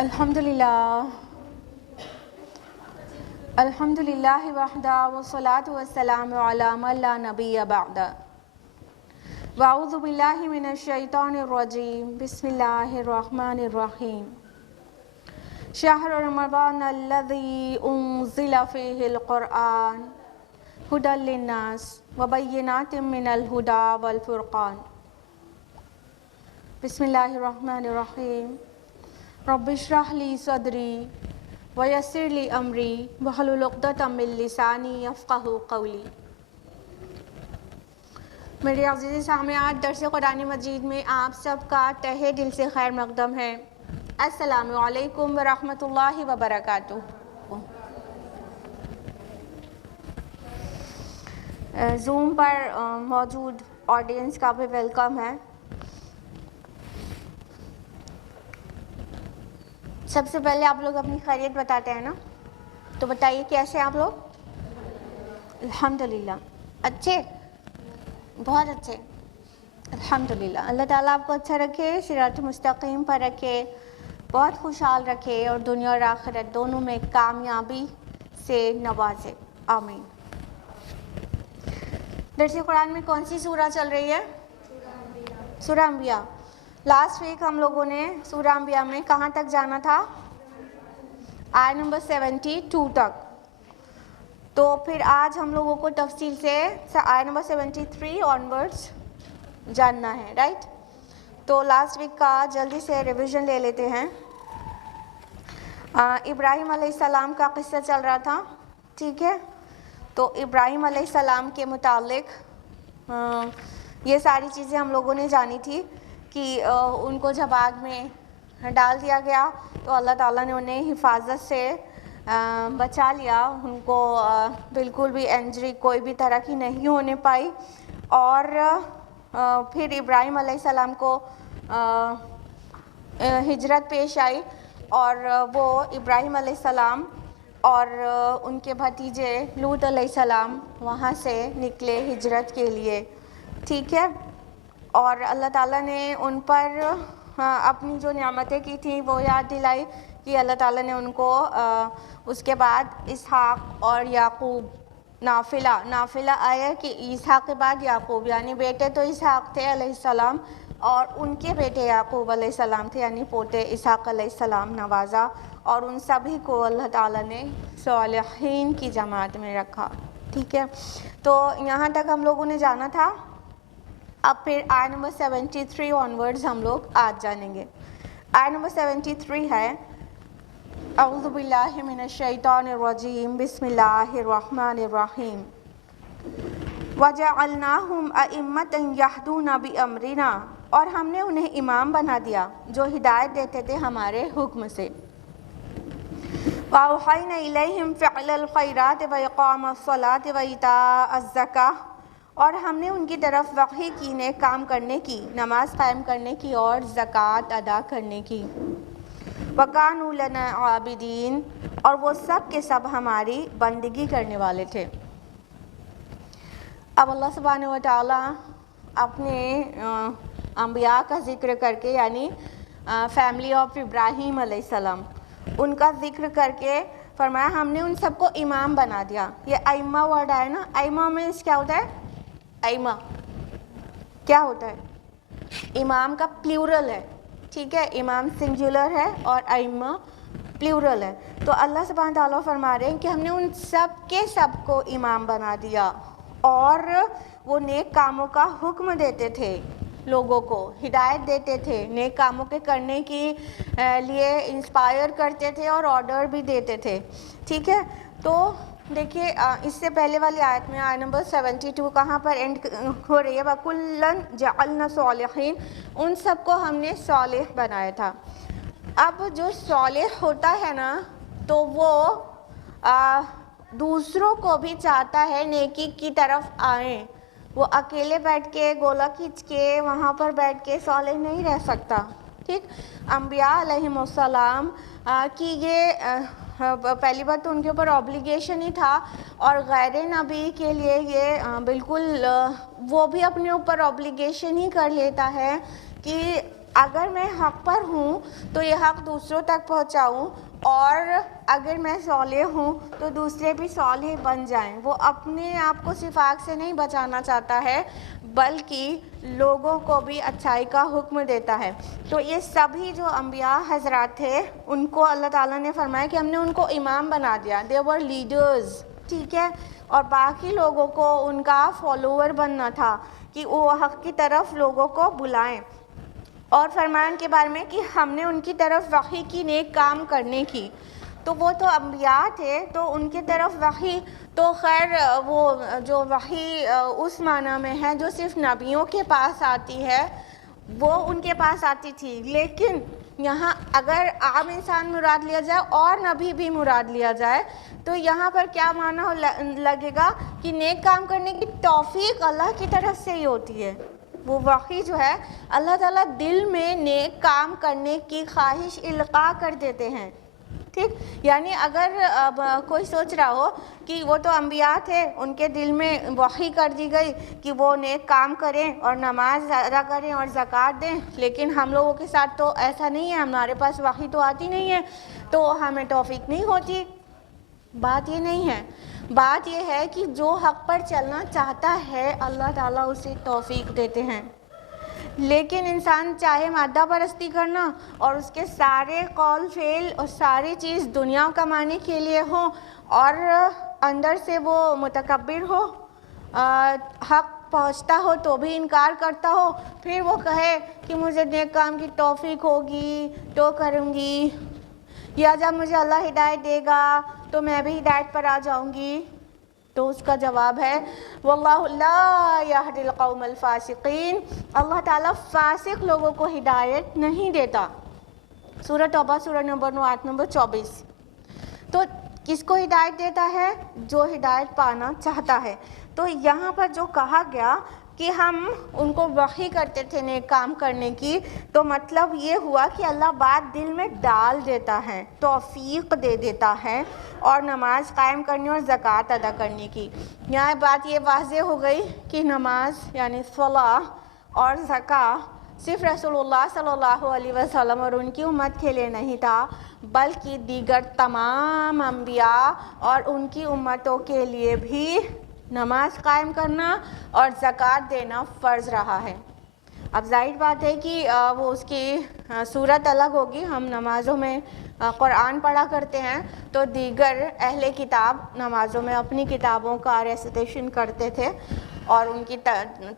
الحمدللہ وحدہ والصلاة والسلام علی من لا نبی بعدہ واعوذ باللہ من الشیطان الرجیم بسم اللہ الرحمن الرحیم شہر رمضان الذی انزل فیہ القرآن ھدی للناس وبینات من الھدی والفرقان بسم اللہ الرحمن الرحیم رب اشرح لی صدری ویسر لی امری واحلل عقدۃ من لسانی یفقہوا قولی۔ میرے عزیز سامعات، درس قرآن مجید میں آپ سب کا تہہ دل سے خیر مقدم ہے۔ السلام علیکم ورحمۃ اللہ وبرکاتہ۔ زوم پر موجود آڈینس کا بھی ویلکم ہے۔ سب سے پہلے آپ لوگ اپنی خیریت بتاتے ہیں نا، تو بتائیے کیسے آپ لوگ؟ الحمدللہ اچھے، بہت اچھے، الحمدللہ۔ اللہ تعالیٰ آپ کو اچھا رکھے، صراط مستقیم پر رکھے، بہت خوشحال رکھے اور دنیا اور آخرت دونوں میں کامیابی سے نوازے، آمین۔ درس قرآن میں کون سی سورہ چل رہی ہے؟ سورہ انبیاء۔ لاسٹ ویک ہم لوگوں نے سورہ انبیاء میں کہاں تک جانا تھا؟ آیت نمبر 72 تک۔ تو پھر آج ہم لوگوں کو تفصیل سے آیت نمبر 73 آنورڈز جاننا ہے، رائٹ؟ تو لاسٹ ویک کا جلدی سے ریویژن لے لیتے ہیں۔ ابراہیم علیہ السلام کا قصہ چل رہا تھا، ٹھیک ہے؟ تو ابراہیم علیہ السلام کے متعلق یہ ساری چیزیں ہم لوگوں نے جانی تھی کہ ان کو جب آگ میں ڈال دیا گیا تو اللہ تعالیٰ نے انہیں حفاظت سے بچا لیا، ان کو بالکل بھی انجری کوئی بھی طرح کی نہیں ہونے پائی، اور پھر ابراہیم علیہ السلام کو ہجرت پیش آئی اور وہ ابراہیم علیہ السلام اور ان کے بھتیجے لوط علیہ السلام وہاں سے نکلے ہجرت کے لیے، ٹھیک ہے؟ اور اللہ تعالیٰ نے ان پر اپنی جو نعمتیں کی تھیں وہ یاد دلائی کہ اللہ تعالیٰ نے ان کو اس کے بعد اسحاق اور یعقوب نافلہ آیا کہ اسحاق کے بعد یعقوب، یعنی بیٹے تو اسحاق تھے علیہ السلام اور ان کے بیٹے یعقوب علیہ السلام تھے، یعنی پوتے اسحاق علیہ السلام نوازا، اور ان سبھی کو اللہ تعالیٰ نے صالحین کی جماعت میں رکھا، ٹھیک ہے؟ تو یہاں تک ہم لوگوں نے جانا تھا۔ اب پھر آیت نمبر 73 آنورڈز ہم لوگ آج جانیں گے۔ آیت نمبر 73 ہے، اعوذ باللہ من الشیطان الرجیم بسم اللہ الرحمن الرحیم وَجَعَلْنَاهُمْ أَئِمَّةً يَهْدُونَ بِأَمْرِنَا، اور ہم نے انہیں امام بنا دیا جو ہدایت دیتے تھے ہمارے حکم سے۔ وَأَوْحَيْنَا إِلَيْهِمْ فِعْلَ الْخَيْرَاتِ وَإِقَامَ الصَّلَاةِ وَإِيتَاءَ الزَّكَاةِ، اور ہم نے ان کی طرف وحی کی، نیک کام کرنے کی، نماز قائم کرنے کی اور زکوٰۃ ادا کرنے کی۔ وَكَانُوا لَنَا عَابِدِينَ، اور وہ سب کے سب ہماری بندگی کرنے والے تھے۔ اب اللہ سبحانہ و تعالیٰ اپنے انبیاء کا ذکر کر کے، یعنی فیملی آف ابراہیم علیہ السلام، ان کا ذکر کر کے فرمایا ہم نے ان سب کو امام بنا دیا۔ یہ ائمہ ورڈ آیا نا، ائمہ مینس کیا ہوتا ہے؟ ائمہ کیا ہوتا ہے؟ امام کا پلیورل ہے، ٹھیک ہے؟ امام سنگولر ہے اور ائمہ پلیورل ہے۔ تو اللہ سبحانہ تعالیٰ فرما رہے ہیں کہ ہم نے ان سب کے سب کو امام بنا دیا، اور وہ نیک کاموں کا حکم دیتے تھے، لوگوں کو ہدایت دیتے تھے، نیک کاموں کے کرنے کی لیے انسپائر کرتے تھے اور آرڈر بھی دیتے تھے، ٹھیک ہے؟ تو دیکھیے اس سے پہلے والی آیت میں آیت نمبر 72 کہاں پر اینڈ ہو رہی ہے؟ وَكُلًّا جَعَلْنَا صَالِحِينَ، ان سب کو ہم نے صالح بنایا تھا۔ اب جو صالح ہوتا ہے نا، تو وہ دوسروں کو بھی چاہتا ہے نیکی کی طرف آئیں، وہ اکیلے بیٹھ کے گولا کھینچ کے وہاں پر بیٹھ کے صالح نہیں رہ سکتا، ٹھیک؟ انبیاء علیہم السلام کی یہ پہلی بات تو ان کے اوپر اوبلیگیشن ہی تھا، اور غیر نبی کے لیے یہ بالکل وہ بھی اپنے اوپر اوبلیگیشن ہی کر لیتا ہے کہ اگر میں حق پر ہوں تو یہ حق دوسروں تک پہنچاؤں، اور اگر میں صالح ہوں تو دوسرے بھی صالح بن جائیں۔ وہ اپنے آپ کو صرف آگ سے نہیں بچانا چاہتا ہے بلکہ لوگوں کو بھی اچھائی کا حکم دیتا ہے۔ تو یہ سبھی جو انبیاء حضرات تھے ان کو اللہ تعالیٰ نے فرمایا کہ ہم نے ان کو امام بنا دیا، they were leaders، ٹھیک ہے، اور باقی لوگوں کو ان کا فالوور بننا تھا کہ وہ حق کی طرف لوگوں کو بلائیں۔ اور فرمان کے بارے میں کہ ہم نے ان کی طرف وحی کی نیک کام کرنے کی، تو وہ تو انبیاء تھے تو ان کی طرف وحی تو خیر وہ جو وحی اس معنی میں ہے جو صرف نبیوں کے پاس آتی ہے وہ ان کے پاس آتی تھی، لیکن یہاں اگر عام انسان مراد لیا جائے اور نبی بھی مراد لیا جائے تو یہاں پر کیا معنی لگے گا کہ نیک کام کرنے کی توفیق اللہ کی طرف سے ہی ہوتی ہے۔ وہ وحی جو ہے اللہ تعالیٰ دل میں نیک کام کرنے کی خواہش القاء کر دیتے ہیں، ٹھیک، یعنی اگر کوئی سوچ رہا ہو کہ وہ تو انبیاء تھے ان کے دل میں وحی کر دی گئی کہ وہ نیک کام کریں اور نماز ادا کریں اور زکوٰۃ دیں، لیکن ہم لوگوں کے ساتھ تو ایسا نہیں ہے، ہمارے پاس وحی تو آتی نہیں ہے تو ہمیں توفیق نہیں ہوتی۔ بات یہ نہیں ہے، بات یہ ہے کہ جو حق پر چلنا چاہتا ہے اللہ تعالیٰ اسے توفیق دیتے ہیں، لیکن انسان چاہے مادہ پرستی کرنا اور اس کے سارے قول فعل اور ساری چیز دنیا کمانے کے لیے ہو اور اندر سے وہ متکبر ہو، حق پہنچتا ہو تو بھی انکار کرتا ہو، پھر وہ کہے کہ مجھے نیک کام کی توفیق ہوگی تو کروں گی، یا جب مجھے اللہ ہدایت دے گا تو میں بھی ہدایت پر آ جاؤں گی، تو اس کا جواب ہے واللہ لا یہدی القوم الفاسقین، اللہ تعالیٰ فاسق لوگوں کو ہدایت نہیں دیتا۔ سورہ توبہ سورہ نمبر 9 آیت نمبر 24۔ تو کس کو ہدایت دیتا ہے؟ جو ہدایت پانا چاہتا ہے۔ تو یہاں پر جو کہا گیا کہ ہم ان کو وحی کرتے تھے نیک کام کرنے کی، تو مطلب یہ ہوا کہ اللہ بات دل میں ڈال دیتا ہے، توفیق دے دیتا ہے، اور نماز قائم کرنے اور زکوٰۃ ادا کرنے کی۔ یہاں بات یہ واضح ہو گئی کہ نماز یعنی صلاح اور زکوٰۃ صرف رسول اللہ صلی اللہ علیہ وسلم اور ان کی امت کے لیے نہیں تھا بلکہ دیگر تمام انبیاء اور ان کی امتوں کے لیے بھی نماز قائم کرنا اور زکوٰۃ دینا فرض رہا ہے۔ اب ظاہر بات ہے کہ وہ اس کی صورت الگ ہوگی، ہم نمازوں میں قرآن پڑھا کرتے ہیں تو دیگر اہل کتاب نمازوں میں اپنی کتابوں کا ریسیٹیشن کرتے تھے اور ان کی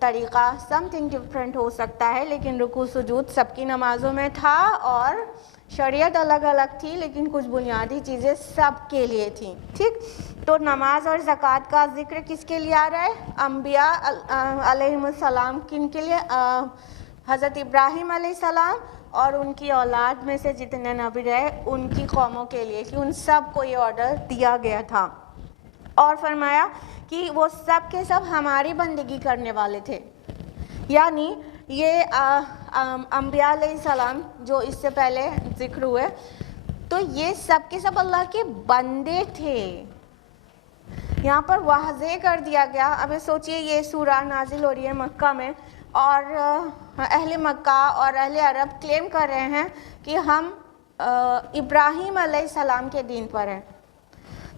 طریقہ سم تھنگ ڈفرینٹ ہو سکتا ہے، لیکن رکوع سجود سب کی نمازوں میں تھا اور شریعت الگ الگ تھی لیکن کچھ بنیادی چیزیں سب کے لیے تھیں، ٹھیک۔ تو نماز اور زکوٰۃ کا ذکر کس کے لیے آ رہا ہے؟ انبیاء علیہم السلام، کن کے لیے؟ حضرت ابراہیم علیہ السلام اور ان کی اولاد میں سے جتنے نبی رہے ان کی قوموں کے لیے، کہ ان سب کو یہ آرڈر دیا گیا تھا، اور فرمایا کہ وہ سب کے سب ہماری بندگی کرنے والے تھے۔ یعنی یہ انبیاء علیہ السلام جو اس سے پہلے ذکر ہوئے تو یہ سب کے سب اللہ کے بندے تھے، یہاں پر واضح کر دیا گیا۔ اب سوچئے یہ سورہ نازل ہو رہی ہے مکہ میں اور اہل مکہ اور اہل عرب کلیم کر رہے ہیں کہ ہم ابراہیم علیہ السلام کے دین پر ہیں،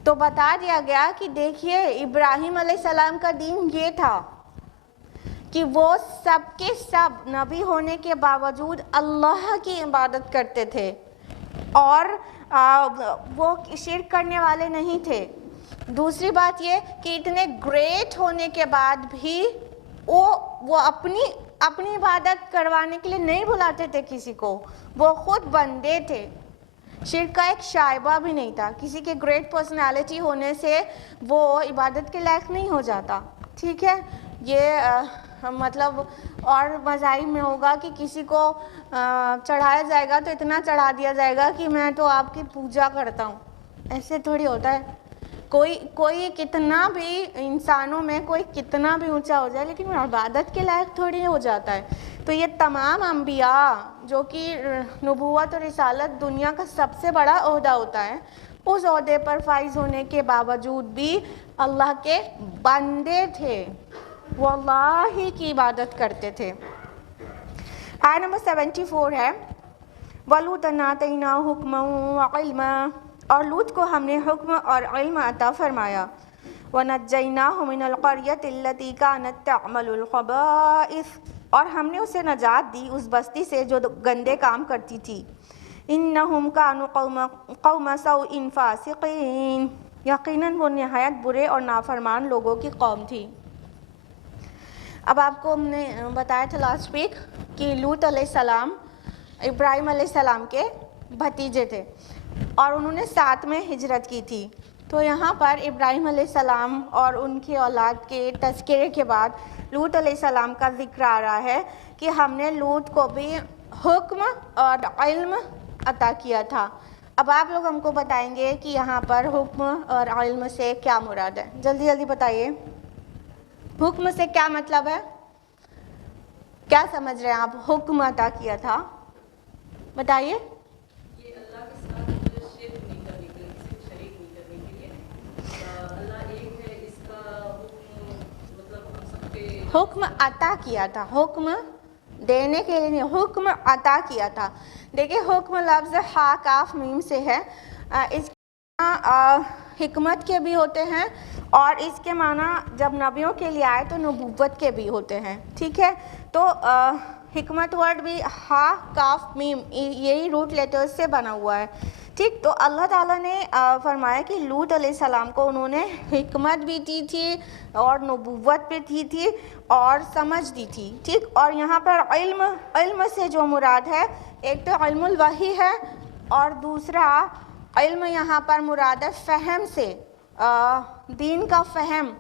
تو بتا دیا گیا کہ دیکھیے ابراہیم علیہ السلام کا دین یہ تھا کہ وہ سب کے سب نبی ہونے کے باوجود اللہ کی عبادت کرتے تھے اور وہ شرک کرنے والے نہیں تھے۔ دوسری بات یہ کہ اتنے گریٹ ہونے کے بعد بھی وہ اپنی عبادت کروانے کے لیے نہیں بلاتے تھے کسی کو، وہ خود بندے تھے، شرک کا ایک شائبہ بھی نہیں تھا۔ کسی کے گریٹ پرسنالٹی ہونے سے وہ عبادت کے لائق نہیں ہو جاتا، ٹھیک ہے۔ یہ مطلب اور مذاہب میں ہوگا کہ کسی کو چڑھایا جائے گا تو اتنا چڑھا دیا جائے گا کہ میں تو آپ کی پوجا کرتا ہوں، ایسے تھوڑی ہوتا ہے۔ کوئی کتنا بھی انسانوں میں کوئی کتنا بھی اونچا ہو جائے لیکن عبادت کے لائق تھوڑی ہو جاتا ہے۔ تو یہ تمام انبیاء جو کہ نبوت اور رسالت دنیا کا سب سے بڑا عہدہ ہوتا ہے، اس عہدے پر فائز ہونے کے باوجود بھی اللہ کے بندے تھے، وہ اللہ ہی کی عبادت کرتے تھے۔ آیت نمبر 74 ہے وَلُوطًا آتَيْنَاهُ حُکْمًا وَعِلْمًا، اور لوط کو ہم نے حکم اور علم عطا فرمایا. وَنَجَّيْنَاهُ مِنَ الْقَرْيَةِ الَّتِي كَانَتْ تَعْمَلُ الْخَبَائِثَ، اور ہم نے اسے نجات دی اس بستی سے جو گندے کام کرتی تھی. إِنَّهُمْ كَانُوا قَوْمَ سَوْءٍ فَاسِقِينَ، یقیناً وہ نہایت برے اور نافرمان لوگوں کی قوم تھی. اب آپ کو ہم نے بتایا تھا لاسٹ ویک کہ لوط علیہ السلام ابراہیم علیہ السلام کے بھتیجے تھے اور انہوں نے ساتھ میں ہجرت کی تھی. تو یہاں پر ابراہیم علیہ السلام اور ان کی اولاد کے تذکرے کے بعد لوط علیہ السلام کا ذکر آ رہا ہے کہ ہم نے لوط کو بھی حکم اور علم عطا کیا تھا. اب آپ لوگ ہم کو بتائیں گے کہ یہاں پر حکم اور علم سے کیا مراد ہے. جلدی جلدی بتائیے. حکم سے کیا مطلب ہے؟ کیا سمجھ رہے ہیں آپ؟ حکم عطا کیا تھا، بتائیے. یہ اللہ کے ساتھ شرک نہیں کرنے کے لیے، کسی کو شریک نہیں کرنے کے لیے. اللہ ایک ہے، اس کا حکم مطلب ہم سب پہ حکم عطا کیا تھا، حکم دینے کے لیے نہیں، حکم عطا کیا تھا. دیکھیں حکم لفظ ہا کاف میم سے ہے. اس کے حکمت کے بھی ہوتے ہیں اور اس کے معنی جب نبیوں کے لیے آئے تو نبوت کے بھی ہوتے ہیں. ٹھیک ہے، تو حکمت ورڈ بھی ہا کاف میم یہی روٹ لیٹرز سے بنا ہوا ہے. ٹھیک، تو اللہ تعالیٰ نے فرمایا کہ لوط علیہ السلام کو انہوں نے حکمت بھی دی تھی اور نبوت بھی دی تھی اور سمجھ دی تھی. ٹھیک، اور یہاں پر علم سے جو مراد ہے، ایک تو علم الوحی ہے اور دوسرا علم یہاں پر مراد ہے فہم سے، دین کا فہم،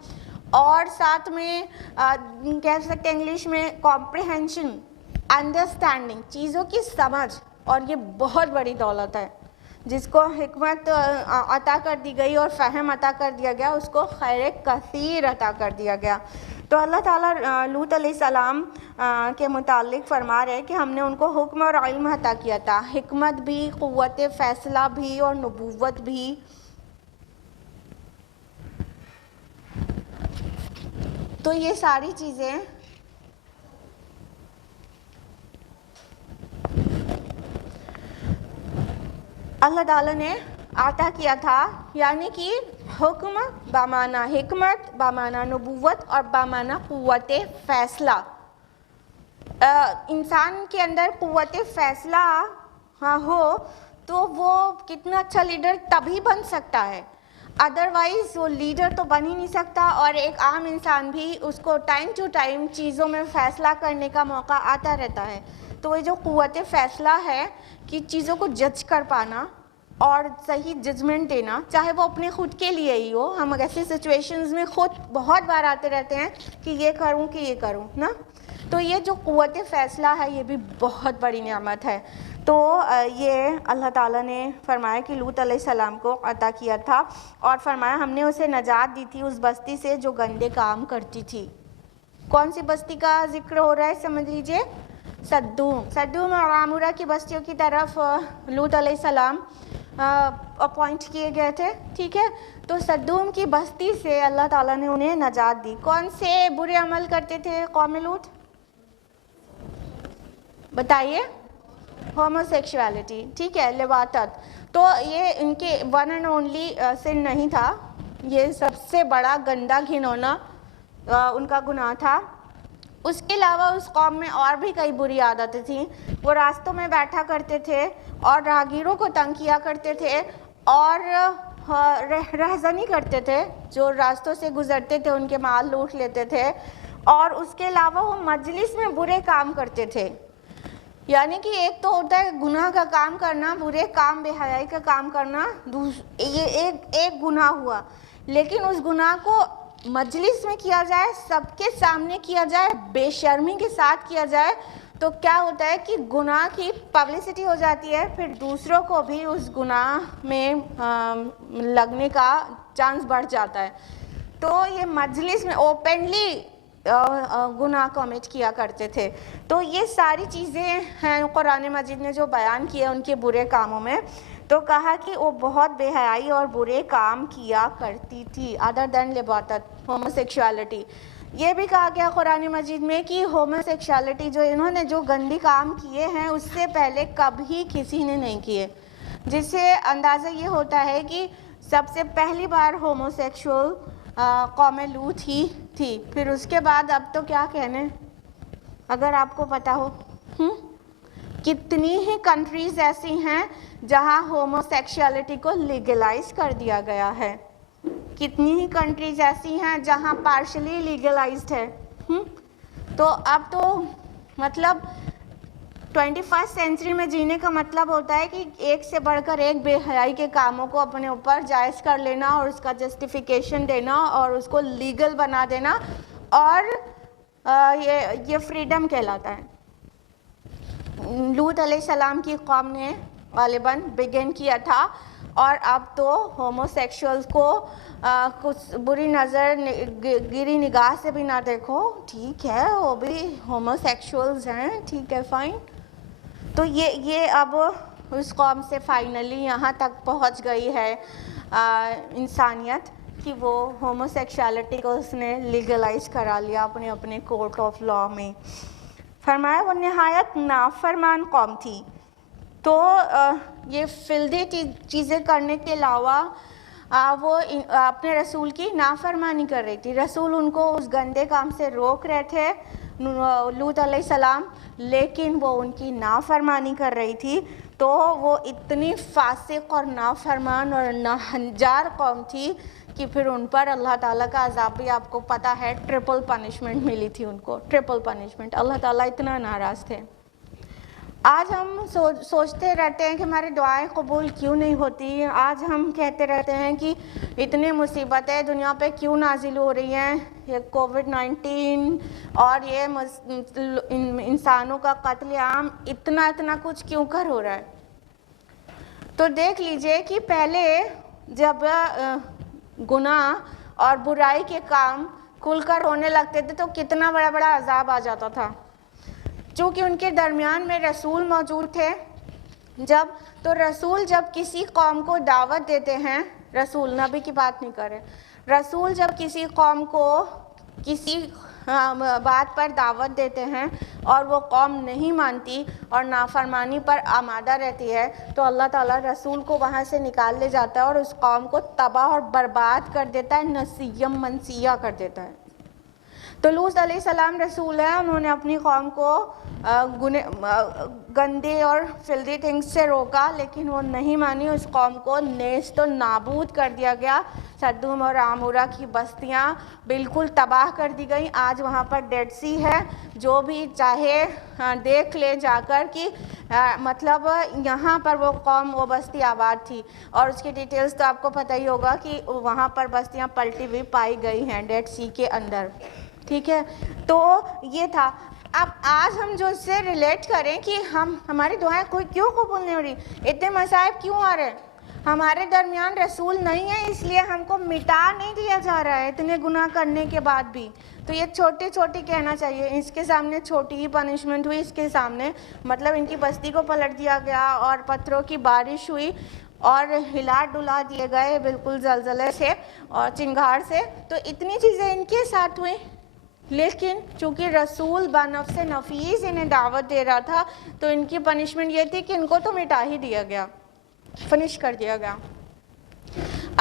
اور ساتھ میں کہہ سکتے ہیں انگلش میں کمپریہنشن، انڈرسٹینڈنگ، چیزوں کی سمجھ. اور یہ بہت بڑی دولت ہے. جس کو حکمت عطا کر دی گئی اور فہم عطا کر دیا گیا اس کو خیر کثیر عطا کر دیا گیا. تو اللہ تعالیٰ لوط علیہ السلام کے متعلق فرما رہے کہ ہم نے ان کو حکم اور علم عطا کیا تھا، حکمت بھی، قوت فیصلہ بھی اور نبوت بھی. تو یہ ساری چیزیں اللہ تعالیٰ نے عطا کیا تھا. یعنی کہ حکم بامانہ حکمت، بامانہ نبوت اور بامانہ قوت فیصلہ. انسان کے اندر قوت فیصلہ ہو تو وہ کتنا اچھا لیڈر تبھی بن سکتا ہے، ادروائز وہ لیڈر تو بن ہی نہیں سکتا. اور ایک عام انسان بھی اس کو ٹائم ٹو ٹائم چیزوں میں فیصلہ کرنے کا موقع آتا رہتا ہے. تو یہ جو قوت فیصلہ ہے کہ چیزوں کو جج کر پانا اور صحیح ججمنٹ دینا، چاہے وہ اپنے خود کے لیے ہی ہو. ہم ایسی سچویشنز میں خود بہت بار آتے رہتے ہیں کہ یہ کروں کہ یہ کروں نا. تو یہ جو قوت فیصلہ ہے یہ بھی بہت بڑی نعمت ہے. تو یہ اللہ تعالیٰ نے فرمایا کہ لوط علیہ السلام کو عطا کیا تھا اور فرمایا ہم نے اسے نجات دی تھی اس بستی سے جو گندے کام کرتی تھی. کون سی بستی کا ذکر ہو رہا ہے سمجھ لیجئے؟ سدوم اور عامورہ کی بستیوں کی طرف لوط علیہ السلام اپوائنٹ کیے گئے تھے. ٹھیک ہے، تو سدوم کی بستی سے اللہ تعالیٰ نے انہیں نجات دی. کون سے برے عمل کرتے تھے قوم لوط؟ بتائیے. Homo sexuality. ٹھیک ہے، لواطت. تو یہ ان کے ون اینڈ اونلی سن نہیں تھا، یہ سب سے بڑا گندا گھنونا ان کا گناہ تھا. اس کے علاوہ اس قوم میں اور بھی کئی بری عادتیں تھیں. وہ راستوں میں بیٹھا کرتے تھے اور راہگیروں کو تنگ کیا کرتے تھے اور رہزنی کرتے تھے، جو راستوں سے گزرتے تھے ان کے مال لوٹ لیتے تھے. اور اس کے علاوہ وہ مجلس میں برے کام کرتے تھے. یعنی کہ ایک تو ہوتا ہے گناہ کا کام کرنا، برے کام، بے حیائی کا کام کرنا، یہ ایک گناہ ہوا. لیکن اس گناہ کو مجلس میں کیا جائے، سب کے سامنے کیا جائے، بے شرمی کے ساتھ کیا جائے، تو کیا ہوتا ہے کہ گناہ کی پبلسٹی ہو جاتی ہے، پھر دوسروں کو بھی اس گناہ میں لگنے کا چانس بڑھ جاتا ہے. تو یہ مجلس میں اوپنلی گناہ کمٹ کیا کرتے تھے. تو یہ ساری چیزیں ہیں قرآن مجید نے جو بیان کیے ان کے برے کاموں میں. تو کہا کہ وہ بہت بے حیائی اور برے کام کیا کرتی تھی ادر دین لباطت، ہومو سیکشوالٹی. یہ بھی کہا گیا قرآن مجید میں کہ ہوموسیکشوالٹی جو انہوں نے جو گندی کام کیے ہیں اس سے پہلے کبھی کسی نے نہیں کیے، جس سے اندازہ یہ ہوتا ہے کہ سب سے پہلی بار ہوموسیکشول قوم لوط ہی تھی، پھر اس کے بعد اب تو کیا کہنے، اگر آپ کو پتہ ہو کتنی ہی کنٹریز ایسی ہیں جہاں ہوموسیکشوالٹی کو لیگلائز کر دیا گیا ہے، کتنی ہی کنٹریز ایسی ہیں جہاں پارشلی لیگلائزڈ ہے۔ تو اب تو مطلب 21 سینچری میں جینے کا مطلب ہوتا ہے کہ ایک سے بڑھ کر ایک بے حیائی کے کاموں کو اپنے اوپر جائز کر لینا اور اس کا جسٹیفیکیشن دینا اور اس کو لیگل بنا دینا، اور یہ فریڈم کہلاتا ہے۔ لوط علیہ السلام کی قوم نے غالباً بگن کیا تھا، اور اب تو ہوموسیکشولز کو کچھ بری نظر گری نگاہ سے بھی نہ دیکھو، ٹھیک ہے وہ بھی ہوموسیکشولز ہیں، ٹھیک ہے فائن۔ تو یہ اب اس قوم سے فائنلی یہاں تک پہنچ گئی ہے انسانیت کہ وہ ہوموسیکشوالٹی کو اس نے لیگلائز کرا لیا اپنے اپنے کورٹ آف لا میں۔ فرمایا وہ نہایت نافرمان قوم تھی، تو یہ فلدی چیزیں کرنے کے علاوہ وہ اپنے رسول کی نافرمانی کر رہی تھی۔ رسول ان کو اس گندے کام سے روک رہے تھے لوط علیہ السلام، لیکن وہ ان کی نافرمانی کر رہی تھی، تو وہ اتنی فاسق اور نافرمان اور ناہنجار قوم تھی کہ پھر ان پر اللہ تعالیٰ کا عذاب بھی آپ کو پتہ ہے، ٹرپل پنشمنٹ ملی تھی ان کو، ٹرپل پنشمنٹ۔ اللہ تعالیٰ اتنا ناراض تھے۔ آج ہم سوچتے رہتے ہیں کہ ہماری دعائیں قبول کیوں نہیں ہوتی، آج ہم کہتے رہتے ہیں کہ اتنی مصیبتیں دنیا پہ کیوں نازل ہو رہی ہیں، یہ کووڈ-19 اور یہ انسانوں کا قتل عام اتنا کچھ کیوں کر ہو رہا ہے۔ تو دیکھ لیجئے کہ پہلے جب گناہ اور برائی کے کام کھل کر ہونے لگتے تھے تو کتنا بڑا عذاب آ جاتا تھا، چونکہ ان کے درمیان میں رسول موجود تھے۔ تو رسول جب کسی قوم کو دعوت دیتے ہیں، رسول نبی کی بات نہیں کر رہے، رسول جب کسی قوم کو کسی بات پر دعوت دیتے ہیں اور وہ قوم نہیں مانتی اور نافرمانی پر آمادہ رہتی ہے، تو اللہ تعالیٰ رسول کو وہاں سے نکال لے جاتا ہے اور اس قوم کو تباہ اور برباد کر دیتا ہے، نسیم منسیہ کر دیتا ہے۔ تو لوط علیہ السلام رسول ہیں، انہوں نے اپنی قوم کو گندے اور فلدی تھنگس سے روکا، لیکن وہ نہیں مانی، اس قوم کو نیست و نابود کر دیا گیا۔ سدوم اور عمورہ کی بستیاں بالکل تباہ کر دی گئیں، آج وہاں پر ڈیڈ سی ہے، جو بھی چاہے دیکھ لے جا کر کہ مطلب یہاں پر وہ قوم وہ بستی آباد تھی، اور اس کی ڈیٹیلز تو آپ کو پتہ ہی ہوگا کہ وہاں پر بستیاں پلٹی ہوئی پائی گئی ہیں ڈیڈ سی کے اندر، ٹھیک ہے۔ تو یہ تھا۔ اب آج ہم جو اس سے ریلیٹ کریں کہ ہماری دعائیں کوئی کیوں قبول نہیں ہو رہی، اتنے مصائب کیوں آ رہے ہیں، ہمارے درمیان رسول نہیں ہے اس لیے ہم کو مٹا نہیں دیا جا رہا ہے اتنے گناہ کرنے کے بعد بھی۔ تو یہ چھوٹی کہنا چاہیے، اس کے سامنے چھوٹی ہی پنشمنٹ ہوئی، اس کے سامنے مطلب ان کی بستی کو پلٹ دیا گیا اور پتھروں کی بارش ہوئی اور ہلا ڈلا دیے گئے بالکل زلزلے سے اور چنگھاڑ سے، تو اتنی چیزیں ان کے ساتھ ہوئیں، لیکن چونکہ رسول بنفس نفیس انہیں دعوت دے رہا تھا تو ان کی پنشمنٹ یہ تھی کہ ان کو تو مٹا ہی دیا گیا، فنش کر دیا گیا۔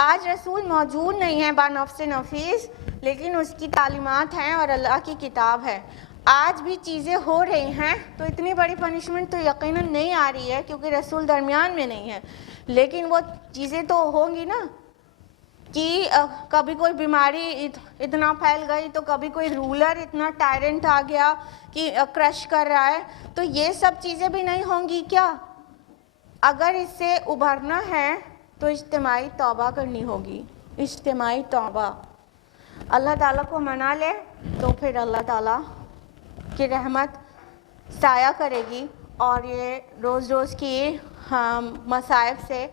آج رسول موجود نہیں ہے بنفس نفیس، لیکن اس کی تعلیمات ہیں اور اللہ کی کتاب ہے۔ آج بھی چیزیں ہو رہی ہیں تو اتنی بڑی پنشمنٹ تو یقیناً نہیں آ رہی ہے کیونکہ رسول درمیان میں نہیں ہے، لیکن وہ چیزیں تو ہوں گی نا کہ کبھی کوئی بیماری اتنا پھیل گئی تو کبھی کوئی رولر اتنا ٹائرنٹ آ گیا کہ کرش کر رہا ہے، تو یہ سب چیزیں بھی نہیں ہوں گی کیا؟ اگر اس سے ابھرنا ہے تو اجتماعی توبہ کرنی ہوگی، اجتماعی توبہ۔ اللہ تعالیٰ کو منا لے تو پھر اللہ تعالیٰ کی رحمت سایہ کرے گی اور یہ روز روز کی مصائب سے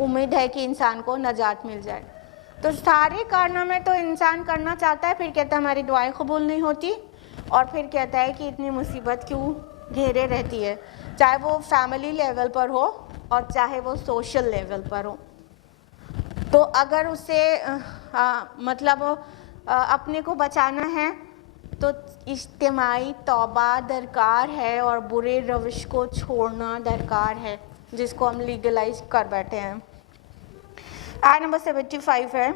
امید ہے کہ انسان کو نجات مل جائے۔ تو سارے کارنامے تو انسان کرنا چاہتا ہے، پھر کہتا ہے ہماری دعائیں قبول نہیں ہوتی، اور پھر کہتا ہے کہ اتنی مصیبت کیوں گھیرے رہتی ہے، چاہے وہ فیملی لیول پر ہو اور چاہے وہ سوشل لیول پر ہو۔ تو اگر اسے مطلب اپنے کو بچانا ہے تو اجتماعی توبہ درکار ہے اور برے روش کو چھوڑنا درکار ہے، جس کو ہم لیگلائز کر بیٹھے ہیں۔ آیت نمبر 75 ہے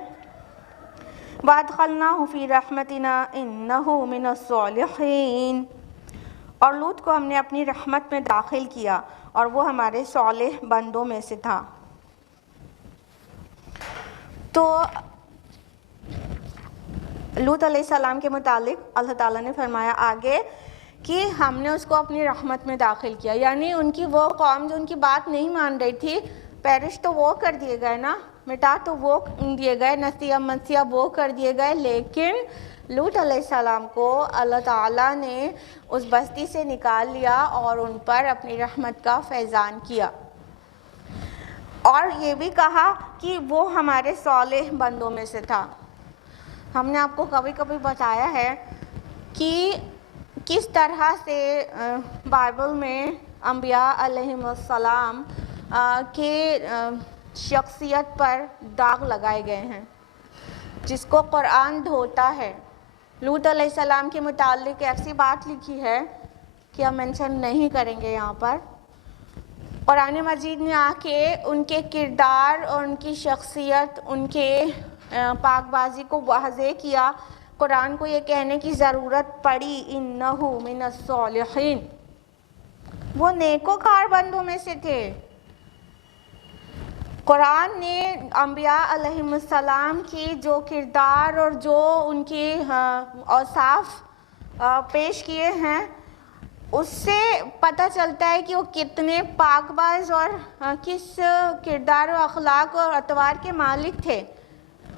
وَأَدْخَلْنَاهُ فِي رَحْمَتِنَا إِنَّهُ مِنَ الصَّالِحِينَ، اور لوط کو ہم نے اپنی رحمت میں داخل کیا اور وہ ہمارے صالح بندوں میں سے تھا۔ تو لوط علیہ السلام کے متعلق اللہ تعالیٰ نے فرمایا آگے کہ ہم نے اس کو اپنی رحمت میں داخل کیا، یعنی ان کی وہ قوم جو ان کی بات نہیں مان رہی تھی، پیرش تو وہ کر دیے گئے نا، مٹا تو وہ دیے گئے، نسیہ منسیہ وہ کر دیے گئے، لیکن لوط علیہ السلام کو اللہ تعالیٰ نے اس بستی سے نکال لیا اور ان پر اپنی رحمت کا فیضان کیا، اور یہ بھی کہا کہ وہ ہمارے صالح بندوں میں سے تھا۔ ہم نے آپ کو کبھی کبھی بتایا ہے کہ کس طرح سے بائبل میں انبیاء علیہم السلام کے شخصیت پر داغ لگائے گئے ہیں، جس کو قرآن دھوتا ہے۔ لوط علیہ السلام کے متعلق ایسی بات لکھی ہے کہ ہم مینشن نہیں کریں گے یہاں پر۔ قرآن مجید نے آ کے ان کے کردار اور ان کی شخصیت، ان کے پاک بازی کو واضح کیا۔ قرآن کو یہ کہنے کی ضرورت پڑی انہو من الصالحین، وہ نیکوکار بندوں میں سے تھے۔ قرآن نے انبیاء علیہم السلام کی جو کردار اور جو ان کے اوصاف پیش کیے ہیں، اس سے پتہ چلتا ہے کہ وہ کتنے پاک باز اور کس کردار و اخلاق اور اطوار کے مالک تھے،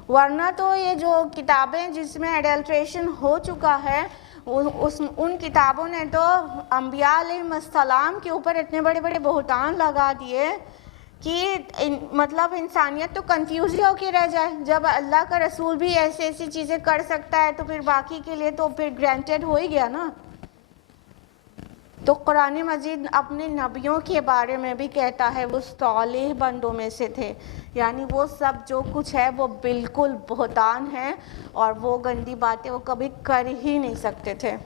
ورنہ تو یہ جو کتابیں جس میں ایڈلٹریشن ہو چکا ہے، ان کتابوں نے تو انبیاء علیہ السلام کے اوپر اتنے بڑے بڑے بہتان لگا دیے کہ مطلب انسانیت تو کنفیوز ہی ہو کے رہ جائے۔ جب اللہ کا رسول بھی ایسی چیزیں کر سکتا ہے تو پھر باقی کے لیے تو پھر گرانٹیڈ ہو ہی گیا نا۔ تو قرآن مجید اپنے نبیوں کے بارے میں بھی کہتا ہے وہ صالح بندوں میں سے تھے، یعنی وہ سب جو کچھ ہے وہ بالکل بہتان ہے اور وہ گندی باتیں وہ کبھی کر ہی نہیں سکتے تھے۔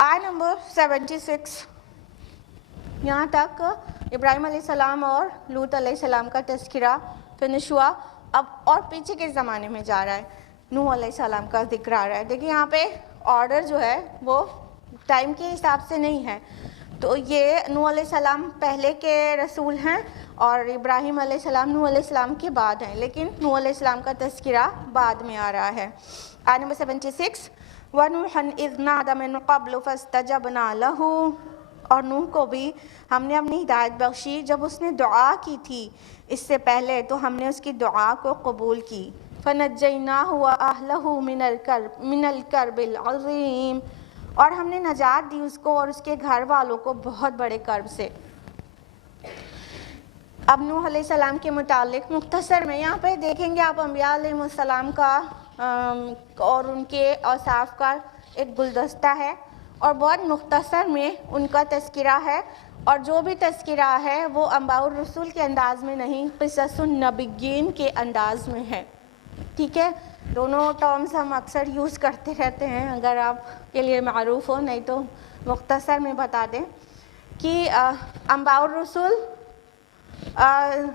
آیت نمبر 76، یہاں تک ابراہیم علیہ السلام اور لوط علیہ السلام کا تذکرہ فنش ہوا۔ اب اور پیچھے کے زمانے میں جا رہا ہے، نوح علیہ السلام کا ذکر آ رہا ہے۔ دیکھیں یہاں پہ آرڈر جو ہے وہ ٹائم کے حساب سے نہیں ہے، تو یہ نوح علیہ السلام پہلے کے رسول ہیں اور ابراہیم علیہ السلام نوح علیہ السلام کے بعد ہیں، لیکن نوح علیہ السلام کا تذکرہ بعد میں آ رہا ہے۔ آیت نمبر 76 وَنُوحًا إِذْ نَادَى مِن قَبْلُ فَاسْتَجَبْنَا لَهُ، اور نوح کو بھی ہم نے اپنی ہدایت بخشی جب اس نے دعا کی تھی اس سے پہلے، تو ہم نے اس کی دعا کو قبول کی۔ فَنَجَّيْنَاهُ وَأَهْلَهُ مِنَ الْكَرْبِ الْعَظِيمِ، اور ہم نے نجات دی اس کو اور اس کے گھر والوں کو بہت بڑے کرب سے۔ اب نوح علیہ السلام کے متعلق مختصر میں یہاں پہ دیکھیں گے آپ انبیاء علیہ السلام کا اور ان کے اوصاف کا ایک گلدستہ ہے، اور بہت مختصر میں ان کا تذکرہ ہے، اور جو بھی تذکرہ ہے وہ انباء الرسول کے انداز میں نہیں، قصص النبیین کے انداز میں ہے۔ ٹھیک ہے، دونوں ٹرمز ہم اکثر یوز کرتے رہتے ہیں، اگر آپ کے لیے معروف ہو، نہیں تو مختصر میں بتا دیں کہ انباء الرسول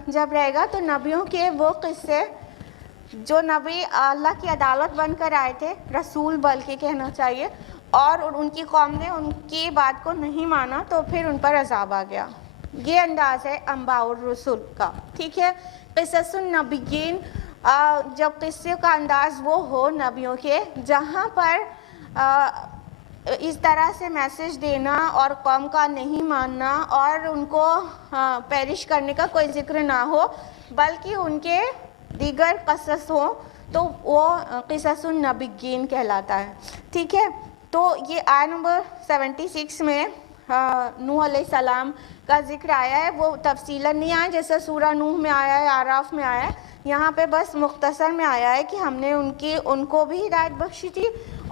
جب رہے گا تو نبیوں کے وہ قصے جو نبی اللہ کی عدالت بن کر آئے تھے، رسول بلکہ کہنا چاہیے، اور ان کی قوم نے ان کی بات کو نہیں مانا تو پھر ان پر عذاب آ گیا، یہ انداز ہے انباء الرسول کا۔ ٹھیک ہے، قصص النبیین جب قصے کا انداز وہ ہو نبیوں کے جہاں پر اس طرح سے میسج دینا اور قوم کا نہیں ماننا اور ان کو پیرش کرنے کا کوئی ذکر نہ ہو، بلکہ ان کے دیگر قصص ہوں، تو وہ قصص النبیین کہلاتا ہے۔ ٹھیک ہے، تو یہ آیت نمبر 76 میں نوح علیہ السلام کا ذکر آیا ہے، وہ تفصیلاً نہیں آیا جیسا سورہ نوح میں آیا ہے، اعراف میں آیا ہے، یہاں پہ بس مختصر میں آیا ہے کہ ہم نے ان کو بھی ہدایت بخشی تھی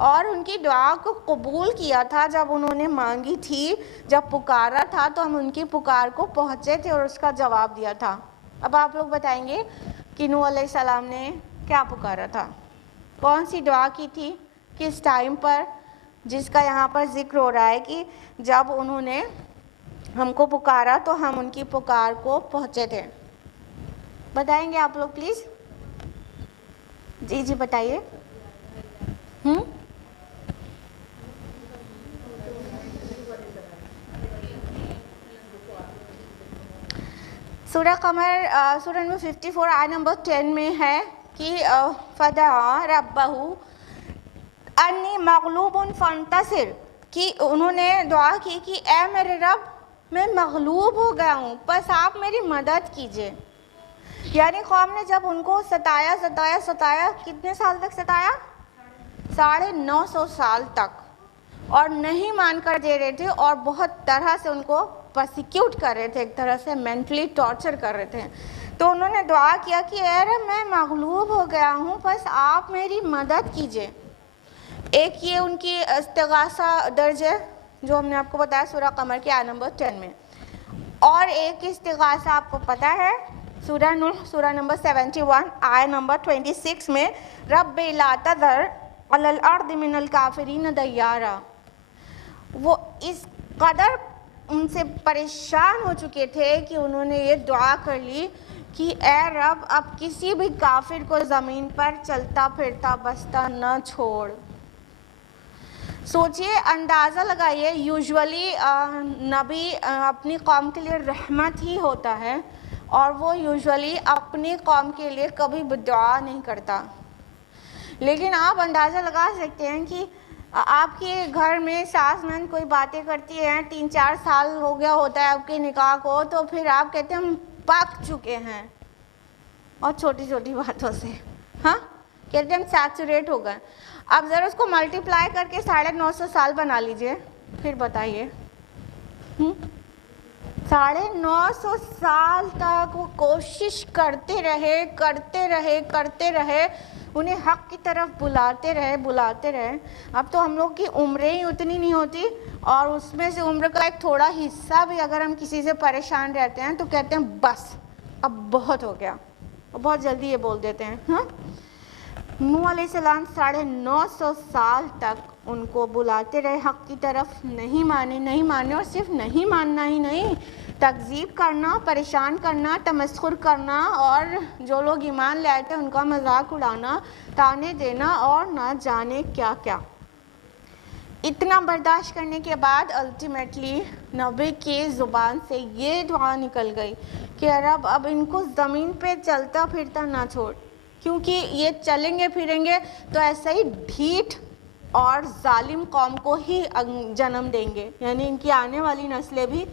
اور ان کی دعا کو قبول کیا تھا جب انہوں نے مانگی تھی، جب پکارا تھا تو ہم ان کی پکار کو پہنچے تھے اور اس کا جواب دیا تھا۔ اب آپ لوگ بتائیں گے کہ نوح علیہ السلام نے کیا پکارا تھا؟ کون سی دعا کی تھی کس ٹائم پر, جس کا یہاں پر ذکر ہو رہا ہے کہ جب انہوں نے ہم کو پکارا تو ہم ان کی پکار کو پہنچے تھے. بتائیں گے آپ لوگ پلیز؟ جی بتائیے. سورہ قمر سورہ نمبر 54 آیت نمبر 10 میں ہے کہ فدعا ربہ انی مغلوب فانتصر, کہ انہوں نے دعا کی کہ اے میرے رب میں مغلوب ہو گیا ہوں بس آپ میری مدد کیجئے. یعنی قوم نے جب ان کو ستایا کتنے سال تک ستایا؟ 950 سال تک, اور نہیں مان کر دے رہے تھے اور بہت طرح سے ان کو پرسیکیوٹ کر رہے تھے, ایک طرح سے مینٹلی ٹارچر کر رہے تھے. تو انہوں نے دعا کیا کہ اے رب میں مغلوب ہو گیا ہوں بس آپ میری مدد کیجئے. ایک یہ ان کی استغاثہ درج ہے جو ہم نے آپ کو بتایا سورہ قمر کی آیت نمبر 10 میں, اور ایک استغاثہ آپ کو پتہ ہے سورہ نوح سورہ نمبر 71 آیت نمبر 26 میں رب لا تذر علی الارض من الکافرین دیارا. وہ اس قدر ان سے پریشان ہو چکے تھے کہ انہوں نے یہ دعا کر لی کہ اے رب اب کسی بھی کافر کو زمین پر چلتا پھرتا بستا نہ چھوڑ. سوچئے, اندازہ لگائیے, یوزولی نبی اپنی قوم کے لیے رحمت ہی ہوتا ہے, اور وہ یوزولی اپنی قوم کے لیے کبھی دعا نہیں کرتا. لیکن آپ اندازہ لگا سکتے ہیں کہ آپ کے گھر میں ساس نند کوئی باتیں کرتی ہیں, 3-4 سال ہو گیا ہوتا ہے آپ کے نکاح کو, تو پھر آپ کہتے ہیں ہم پک چکے ہیں, اور چھوٹی چھوٹی باتوں سے کہتے ہیں ہم سیچوریٹ ہو گئے. اب ذرا اس کو ملٹیپلائی کر کے 950 سال بنا لیجئے, پھر بتائیے 950 سال تک وہ کوشش کرتے رہے, انہیں حق کی طرف بلاتے رہے. اب تو ہم لوگ کی عمریں ہی اتنی نہیں ہوتی, اور اس میں سے عمر کا ایک تھوڑا حصہ بھی اگر ہم کسی سے پریشان رہتے ہیں تو کہتے ہیں بس اب بہت ہو گیا, بہت جلدی یہ بول دیتے ہیں. نوح علیہ السلام 950 سال تک ان کو بلاتے رہے حق کی طرف, نہیں مانے, اور صرف نہیں ماننا ہی نہیں, تکذیب کرنا, پریشان کرنا, تمسخر کرنا, اور جو لوگ ایمان لے آئے تھے ان کا مذاق اڑانا, تانے دینا, اور نہ جانے کیا کیا. اتنا برداشت کرنے کے بعد الٹیمیٹلی نبی کی زبان سے یہ دعا نکل گئی کہ رب اب ان کو زمین پہ چلتا پھرتا نہ چھوڑ, کیونکہ یہ چلیں گے پھریں گے تو ایسا ہی ڈھیٹ اور ظالم قوم کو ہی جنم دیں گے. یعنی ان کی آنے والی نسلیں بھی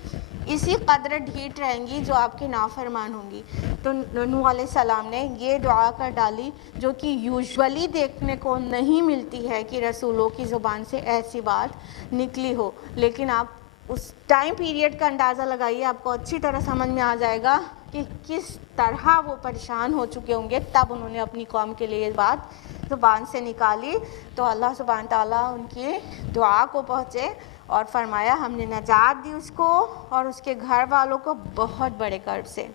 اسی قدر ڈھیٹ رہیں گی جو آپ کی نافرمان ہوں گی. تو نوح علیہ السلام نے یہ دعا کر ڈالی جو کہ یوزولی دیکھنے کو نہیں ملتی ہے کہ رسولوں کی زبان سے ایسی بات نکلی ہو. لیکن آپ اس ٹائم پیریڈ کا اندازہ لگائیے, آپ کو اچھی طرح سمجھ میں آ جائے گا کہ کس طرح وہ پریشان ہو چکے ہوں گے. تب انہوں نے اپنی قوم کے لیے یہ بات زبان سے نکالی, تو اللہ سبحانہ تعالیٰ ان کی دعا کو پہنچے اور فرمایا ہم نے نجات دی اس کو اور اس کے گھر والوں کو بہت بڑے کرب سے.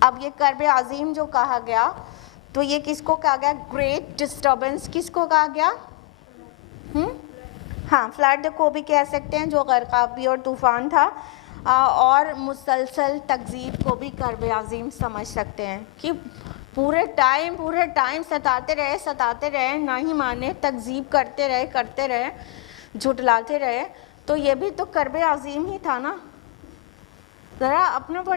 اب یہ کرب عظیم جو کہا گیا تو یہ کس کو کہا گیا؟ Great disturbance. کس کو کہا گیا؟ فلڈ کو بھی کہہ سکتے ہیں جو غرقابی اور طوفان تھا, اور مسلسل تکذیب کو بھی کرب عظیم سمجھ سکتے ہیں کہ پورے ٹائم ستاتے رہے, نہ ہی مانے, تکذیب کرتے رہے, جھٹلاتے رہے. تو یہ بھی تو کرب عظیم ہی تھا نا. ذرا اپنے اوپر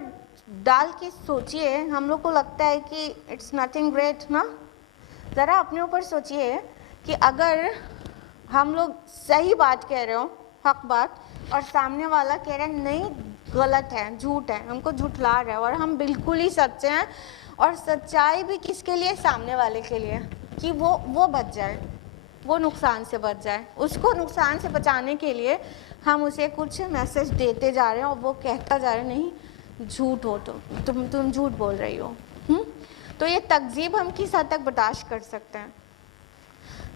ڈال کے سوچئے, ہم لوگ کو لگتا ہے کہ اٹس نتھنگ گریٹ نا. ذرا اپنے اوپر سوچئے کہ اگر ہم لوگ صحیح بات کہہ رہے ہوں, حق بات, اور سامنے والا کہہ رہا ہے نہیں غلط ہے, جھوٹ ہے, ہم کو جھٹلا رہا ہے, اور ہم بالکل ہی سچے ہیں, اور سچائی بھی کس کے لیے؟ سامنے والے کے لیے, کہ وہ بچ جائے, وہ نقصان سے بچ جائے. اس کو نقصان سے بچانے کے لیے ہم اسے کچھ میسج دیتے جا رہے ہیں, اور وہ کہتا جا رہا ہے نہیں جھوٹ ہو, تو تم جھوٹ بول رہی ہو. تو یہ تکذیب ہم کس حد تک برداشت کر سکتے ہیں؟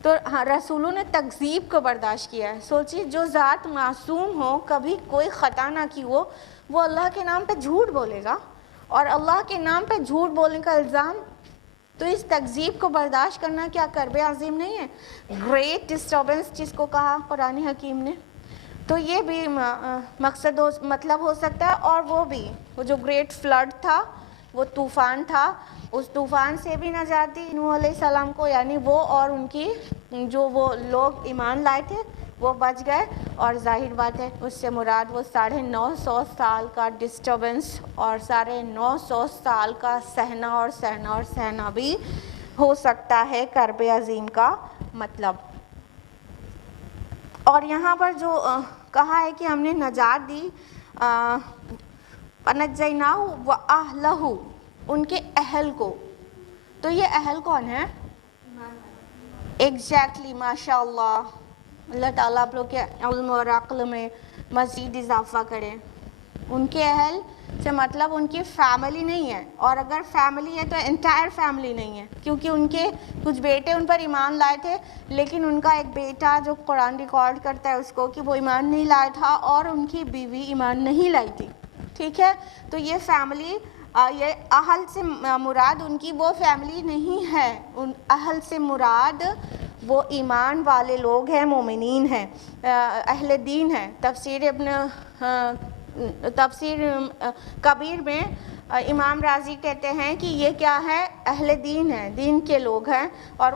تو رسولوں نے تکذیب کو برداشت کیا ہے. سوچیے جو ذات معصوم ہو, کبھی کوئی خطا نہ کی ہو, وہ اللہ کے نام پہ جھوٹ بولے گا, اور اللہ کے نام پہ جھوٹ بولنے کا الزام تو اس تکذیب کو برداشت کرنا کیا کرب عظیم نہیں ہے؟ گریٹ ڈسٹربنس جس کو کہا قرآن حکیم نے، تو یہ بھی مقصد مطلب ہو سکتا ہے۔ اور وہ جو گریٹ فلڈ تھا، وہ طوفان تھا، اس طوفان سے بھی نجات دی نوح علیہ السلام کو، یعنی وہ اور ان کی جو وہ لوگ ایمان لائے تھے وہ بچ گئے۔ اور ظاہر بات ہے اس سے مراد وہ 950 سال کا ڈسٹربنس اور 950 سال کا سہنا بھی ہو سکتا ہے کرب عظیم کا مطلب۔ اور یہاں پر جو کہا ہے کہ ہم نے نجات دی، فَنَجَّيْنَاهُ وَأَهْلَهُ، ان کے اہل کو، تو یہ اہل کون ہے؟ ایگزیکٹلی، ماشاء اللہ، اللہ تعالیٰ آپ لوگ کے علم اور عقل میں مزید اضافہ کرے۔ ان کے اہل سے مطلب ان کی فیملی نہیں ہے، اور اگر فیملی ہے تو انٹائر فیملی نہیں ہے، کیونکہ ان کے کچھ بیٹے ان پر ایمان لائے تھے، لیکن ان کا ایک بیٹا جو قرآن ریکارڈ کرتا ہے اس کو کہ وہ ایمان نہیں لایا تھا، اور ان کی بیوی ایمان نہیں لائی تھی، ٹھیک ہے؟ تو یہ فیملی، یہ اہل سے مراد ان کی وہ فیملی نہیں ہے، ان اہل سے مراد وہ ایمان والے لوگ ہیں، مومنین ہیں، اہل دین ہیں۔ تفسیر کبیر میں امام رازی کہتے ہیں کہ یہ کیا ہے؟ اہل دین ہے، دین کے لوگ ہیں، اور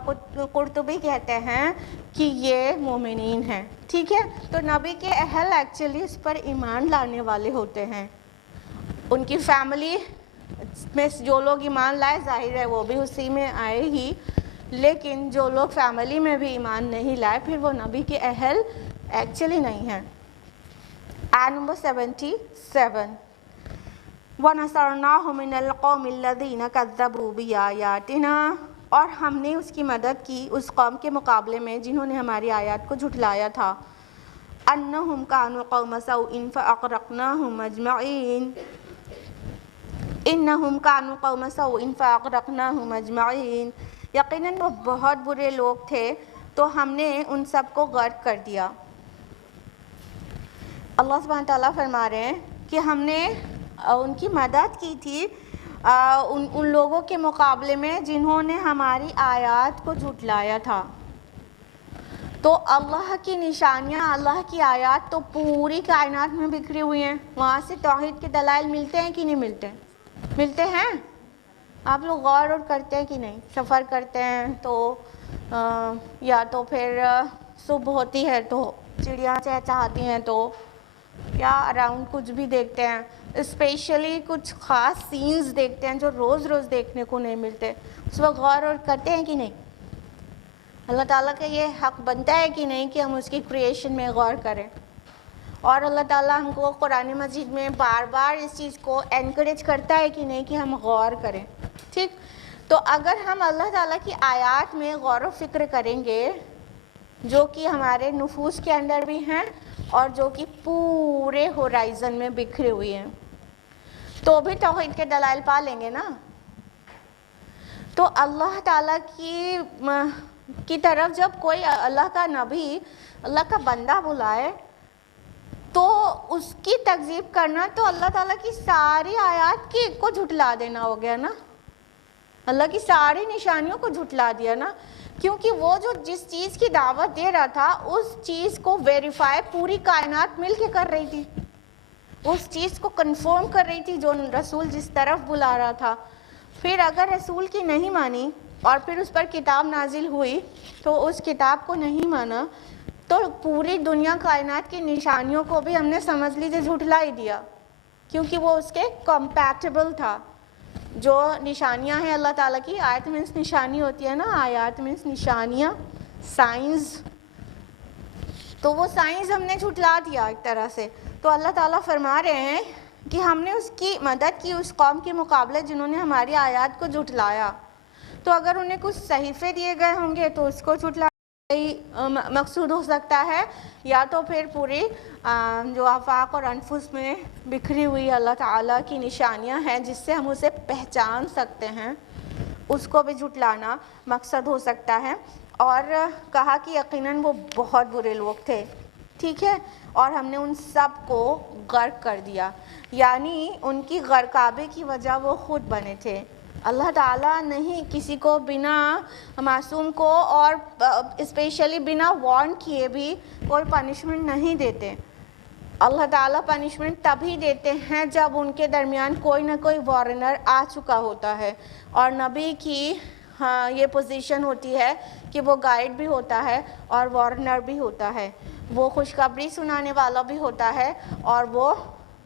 قرطبی کہتے ہیں کہ یہ مومنین ہیں، ٹھیک ہے؟ تو نبی کے اہل ایکچولی اس پر ایمان لانے والے ہوتے ہیں، ان کی فیملی میں جو لوگ ایمان لائے ظاہر ہے وہ بھی اسی میں آئے ہی، لیکن جو لوگ فیملی میں بھی ایمان نہیں لائے پھر وہ نبی کے اہل ایکچولی نہیں ہیں۔ آیت نمبر 77، وَنَصَرْنَاهُ مِنَ الْقَوْمِ الَّذِينَ كَذَّبُوا بِآيَاتِنَا، اور ہم نے اس کی مدد کی اس قوم کے مقابلے میں جنہوں نے ہماری آیات کو جھٹلایا تھا۔ أَنَّهُمْ كَانُوا قَوْمَ سَوْءٍ فَأَغْرَقْنَاهُمْ أَجْمَعِينَ، إِنَّهُمْ كَانُوا قَوْمَ سَوْءٍ فَأَغْرَقْنَاهُمْ أَجْمَعِينَ، یقیناً وہ بہت برے لوگ تھے تو ہم نے ان سب کو غرق کر دیا۔ اللہ سبحانہ تعالیٰ فرما رہے ہیں کہ ہم نے ان کی مدد کی تھی ان لوگوں کے مقابلے میں جنہوں نے ہماری آیات کو جھٹلایا تھا۔ تو اللہ کی نشانیاں، اللہ کی آیات تو پوری کائنات میں بکھری ہوئی ہیں، وہاں سے توحید کے دلائل ملتے ہیں کہ نہیں ملتے؟ ملتے ہیں؟ آپ لوگ غور اور کرتے ہیں کہ نہیں؟ سفر کرتے ہیں تو یا تو پھر صبح ہوتی ہے تو چڑیاں چہچہاتی ہیں، تو یا اراؤنڈ کچھ بھی دیکھتے ہیں، اسپیشلی کچھ خاص سینز دیکھتے ہیں جو روز روز دیکھنے کو نہیں ملتے، اس وقت غور اور کرتے ہیں کہ نہیں؟ اللہ تعالیٰ کا یہ حق بنتا ہے کہ نہیں کہ ہم اس کی کریشن میں غور کریں؟ اور اللہ تعالیٰ ہم کو قرآن مجید میں بار بار اس چیز کو انکریج کرتا ہے کہ نہیں کہ ہم غور کریں، ٹھیک؟ تو اگر ہم اللہ تعالیٰ کی آیات میں غور و فکر کریں گے جو کہ ہمارے نفوس کے اندر بھی ہیں اور جو کہ پورے ہورائزن میں بکھری ہوئی ہیں، تو بھی توحید کے دلائل پا لیں گے نا۔ تو اللہ تعالیٰ کی طرف جب کوئی اللہ کا نبی، اللہ کا بندہ بلائے تو اس کی تکذیب کرنا تو اللہ تعالیٰ کی ساری آیات کو جھٹلا دینا ہو گیا نا، اللہ کی ساری نشانیوں کو جھٹلا دیا نا، کیونکہ وہ جو جس چیز کی دعوت دے رہا تھا اس چیز کو ویریفائی پوری کائنات مل کے کر رہی تھی، اس چیز کو کنفرم کر رہی تھی جو رسول جس طرف بلا رہا تھا۔ پھر اگر رسول کی نہیں مانی اور پھر اس پر کتاب نازل ہوئی تو اس کتاب کو نہیں مانا تو پوری دنیا کائنات کی نشانیوں کو بھی ہم نے سمجھ لیجیے جھٹلا ہی دیا، کیونکہ وہ اس کے کمپیٹیبل تھا۔ جو نشانیاں ہیں اللہ تعالیٰ کی، آیت مینس نشانی ہوتی ہے نا، آیات مینس نشانیاں، سائنس، تو وہ سائنس ہم نے جھٹلا دیا ایک طرح سے۔ تو اللہ تعالیٰ فرما رہے ہیں کہ ہم نے اس کی مدد کی اس قوم کے مقابلے جنہوں نے ہماری آیات کو جھٹلایا، تو اگر انہیں کچھ صحیفے دیے گئے ہوں گے تو اس کو جھٹلا مقصود ہو سکتا ہے، یا تو پھر پوری جو آفاق اور انفس میں بکھری ہوئی اللہ تعالیٰ کی نشانیاں ہیں جس سے ہم اسے پہچان سکتے ہیں، اس کو بھی جھٹلانا مقصد ہو سکتا ہے۔ اور کہا کہ یقیناً وہ بہت برے لوگ تھے، ٹھیک ہے، اور ہم نے ان سب کو غرق کر دیا، یعنی ان کی غرقابی کی وجہ وہ خود بنے تھے۔ اللہ تعالیٰ نہیں کسی کو بنا معصوم کو اور اسپیشلی بنا وارن کیے بھی کوئی پنشمنٹ نہیں دیتے. اللہ تعالیٰ پنشمنٹ تبھی دیتے ہیں جب ان کے درمیان کوئی نہ کوئی وارنر آ چکا ہوتا ہے, اور نبی کی یہ پوزیشن ہوتی ہے کہ وہ گائیڈ بھی ہوتا ہے اور وارنر بھی ہوتا ہے, وہ خوشخبری سنانے والا بھی ہوتا ہے اور وہ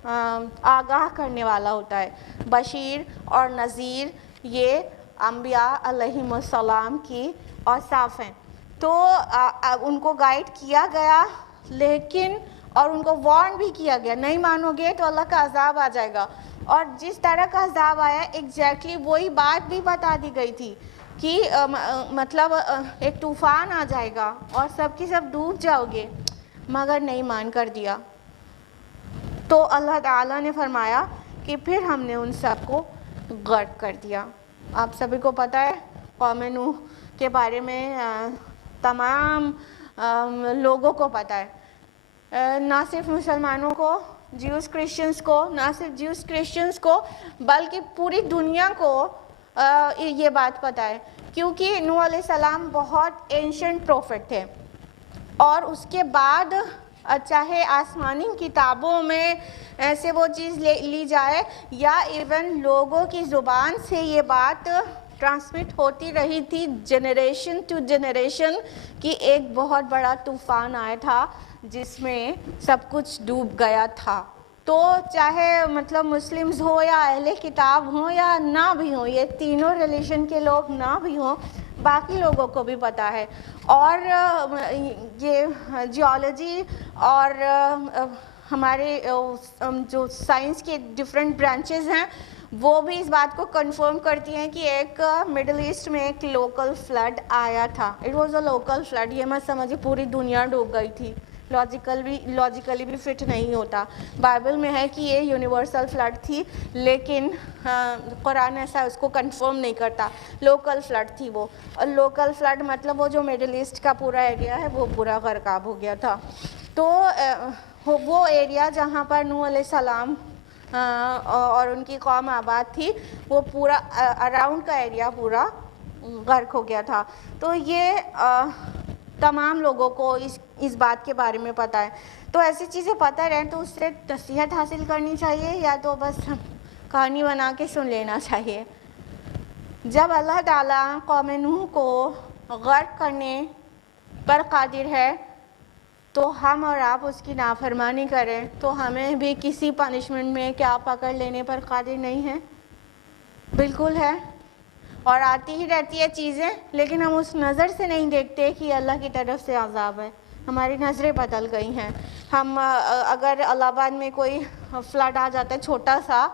آگاہ کرنے والا ہوتا ہے. بشیر اور نذیر یہ انبیاء علیہم السلام کی اوصاف ہیں. تو ان کو گائیڈ کیا گیا لیکن اور ان کو وارن بھی کیا گیا, نہیں مانو گے تو اللہ کا عذاب آ جائے گا, اور جس طرح کا عذاب آیا ایگزیکٹلی وہی بات بھی بتا دی گئی تھی کہ مطلب ایک طوفان آ جائے گا اور سب کی سب ڈوب جاؤ گے, مگر نہیں مان کر دیا. تو اللہ تعالیٰ نے فرمایا کہ پھر ہم نے ان سب کو غرق کر دیا. آپ سبھی کو پتہ ہے قوم نوح کے بارے میں تمام لوگوں کو پتہ ہے, نہ صرف مسلمانوں کو, جیوز کرسچنز کو, نہ صرف جیوز کرسچنز کو بلکہ پوری دنیا کو یہ بات پتہ ہے, کیونکہ نوح علیہ السلام بہت اینشنٹ پروفٹ تھے. اور اس کے بعد چاہے آسمانی کتابوں میں ایسے وہ چیز لی جائے یا ایون لوگوں کی زبان سے یہ بات ٹرانسمٹ ہوتی رہی تھی جنریشن ٹو جنریشن کہ ایک بہت بڑا طوفان آیا تھا جس میں سب کچھ ڈوب گیا تھا. تو چاہے مطلب مسلمز ہو یا اہل کتاب ہوں یا نہ بھی ہوں, یہ تینوں ریلیشن کے لوگ نہ بھی ہوں, باقی لوگوں کو بھی پتہ ہے. اور یہ جیولوجی اور ہمارے جو سائنس کے ڈفرینٹ برانچز ہیں وہ بھی اس بات کو کنفرم کرتی ہیں کہ ایک مڈل ایسٹ میں ایک لوکل فلڈ آیا تھا. It was a local flood, یہ مت سمجھے پوری دنیا ڈوب گئی تھی, لاجیکلی بھی فٹ نہیں ہوتا. بائبل میں ہے کہ یہ یونیورسل فلڈ تھی لیکن قرآن ایسا اس کو کنفرم نہیں کرتا, لوکل فلڈ تھی وہ. اور لوکل فلڈ مطلب وہ جو مڈل ایسٹ کا پورا ایریا ہے وہ پورا غرقاب ہو گیا تھا. تو وہ ایریا جہاں پر نوح علیہ السلام اور ان کی قوم آباد تھی وہ پورا اراؤنڈ کا ایریا پورا غرق ہو گیا تھا. تو یہ تمام لوگوں کو اس بات کے بارے میں پتہ ہے. تو ایسی چیزیں پتہ رہیں تو اس سے نصیحت حاصل کرنی چاہیے یا تو بس کہانی بنا کے سن لینا چاہیے. جب اللہ تعالیٰ قوم نوح کو غرق کرنے پر قادر ہے تو ہم اور آپ اس کی نافرمانی کریں تو ہمیں بھی کسی پنشمنٹ میں کیا پکڑ لینے پر قادر نہیں ہے؟ بالکل ہے. اور آتی ہی رہتی ہے چیزیں, لیکن ہم اس نظر سے نہیں دیکھتے کہ اللہ کی طرف سے عذاب ہے. ہماری نظریں بدل گئی ہیں. ہم اگر الہ آباد میں کوئی فلڈ آ جاتا ہے چھوٹا سا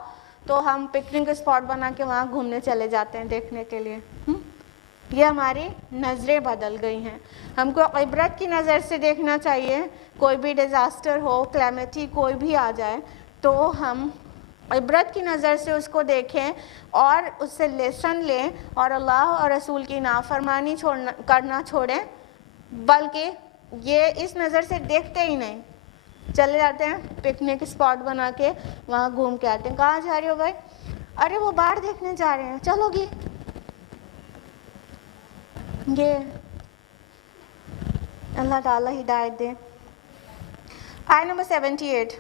تو ہم پکنک اسپاٹ بنا کے وہاں گھومنے چلے جاتے ہیں دیکھنے کے لیے. یہ ہماری نظریں بدل گئی ہیں. ہم کو عبرت کی نظر سے دیکھنا چاہیے. کوئی بھی ڈیزاسٹر ہو, کلیمٹی کوئی بھی آ جائے تو ہم عبرت کی نظر سے اس کو دیکھیں اور اس سے لیسن لیں اور اللہ اور رسول کی نافرمانی کرنا چھوڑیں, بلکہ یہ اس نظر سے دیکھتے ہی نہیں, چلے جاتے ہیں پکنک اسپاٹ بنا کے وہاں گھوم کے آتے ہیں. کہاں جا رہے ہو بھائی؟ ارے وہ باہر دیکھنے جا رہے ہیں, چلو گی. یہ اللہ تعالیٰ ہدایت دے. آیت نمبر 78.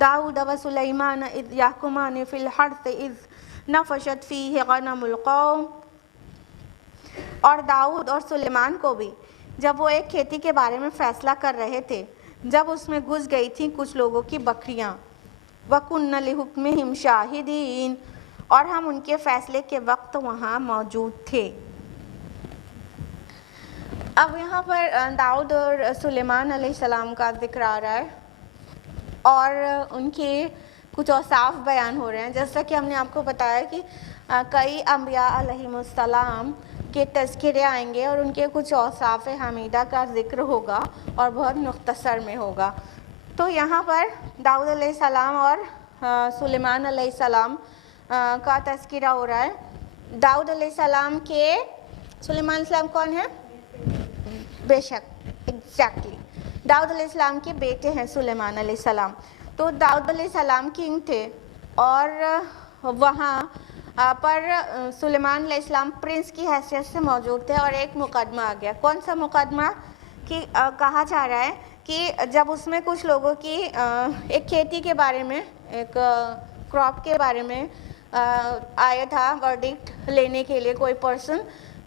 داؤد و سلیمان اذ یحکمان فی الحرث اذ نفشت فیہ غنم القوم. اور داؤد اور سلیمان کو بھی جب وہ ایک کھیتی کے بارے میں فیصلہ کر رہے تھے جب اس میں گھس گئی تھیں کچھ لوگوں کی بکریاں. وَكُنَّ لِحُكْمِهِمْ شَاهِدِينَ. اور ہم ان کے فیصلے کے وقت وہاں موجود تھے. اب یہاں پر داؤد اور سلیمان علیہ السلام کا ذکر آ رہا ہے اور ان کے کچھ اوصاف بیان ہو رہے ہیں. جیسا کہ ہم نے آپ کو بتایا کہ کئی انبیاء علیہم السلام کے تذکرے آئیں گے اور ان کے کچھ اوصاف حمیدہ کا ذکر ہوگا اور بہت مختصر میں ہوگا. تو یہاں پر داؤد علیہ السلام اور سلیمان علیہ السلام کا تذکرہ ہو رہا ہے. داؤد علیہ السلام کے سلیمان علیہ السلام کون ہیں؟ بے شک ایگزیکٹلی داؤد علیہ السلام کے بیٹے ہیں سلیمان علیہ السلام. تو داؤد علیہ السلام کنگ تھے اور وہاں پر سلیمان علیہ السلام پرنس کی حیثیت سے موجود تھے اور ایک مقدمہ آ گیا. کون سا مقدمہ؟ کہ کہا جا رہا ہے کہ جب اس میں کچھ لوگوں کی ایک کھیتی کے بارے میں، ایک کراپ کے بارے میں آیا تھا ورڈکٹ لینے کے لیے کوئی پرسن.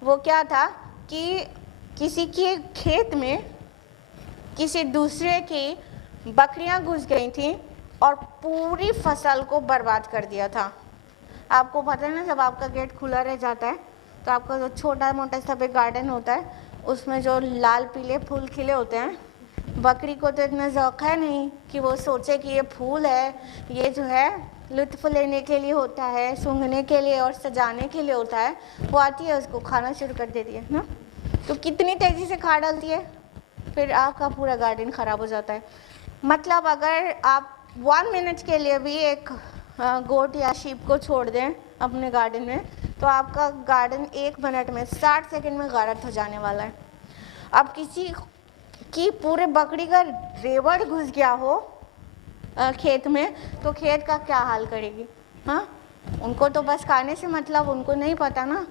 وہ کیا تھا کہ کسی کے کھیت میں کسی دوسرے کی بکریاں گھس گئی تھیں اور پوری فصل کو برباد کر دیا تھا. آپ کو پتہ ہے نا، جب آپ کا گیٹ کھلا رہ جاتا ہے تو آپ کا جو چھوٹا موٹا سا بھی گارڈن ہوتا ہے اس میں جو لال پیلے پھول کھلے ہوتے ہیں، بکری کو تو اتنا ذوق ہے نہیں کہ وہ سوچے کہ یہ پھول ہے، یہ جو ہے لطف لینے کے لیے ہوتا ہے، سونگھنے کے لیے اور سجانے کے لیے ہوتا ہے. وہ آتی ہے، اس کو کھانا شروع کر دیتی ہے نا، تو کتنی تیزی سے کھا ڈالتی ہے، پھر آپ کا پورا گارڈن خراب ہو جاتا ہے. مطلب اگر آپ 1 منٹ کے لیے بھی ایک گوٹ یا شیپ کو چھوڑ دیں اپنے گارڈن میں تو آپ کا گارڈن 1 منٹ میں 60 سیکنڈ میں غارت ہو جانے والا ہے. اب کسی کی پورے بکری کا ریوڑ گھس گیا ہو کھیت میں تو کھیت کا کیا حال کرے گی؟ ہاں، ان کو تو بس کھانے سے مطلب، ان کو نہیں پتا نا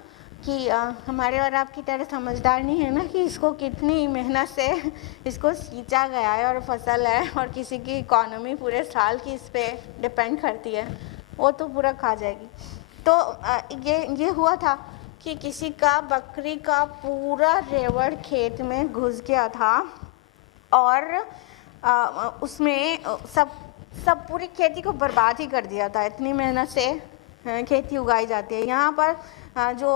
کہ ہمارے اور آپ کی طرح سمجھدار نہیں ہے نا کہ اس کو کتنی محنت سے اس کو سینچا گیا ہے اور فصل ہے اور کسی کی اکانومی پورے سال کی اس پہ ڈپینڈ کرتی ہے، وہ تو پورا کھا جائے گی. تو یہ ہوا تھا کہ کسی کا بکری کا پورا ریوڑ کھیت میں گھس گیا تھا اور اس میں سب پوری کھیتی کو برباد ہی کر دیا تھا. اتنی محنت سے کھیتی اگائی جاتی ہے. یہاں پر جو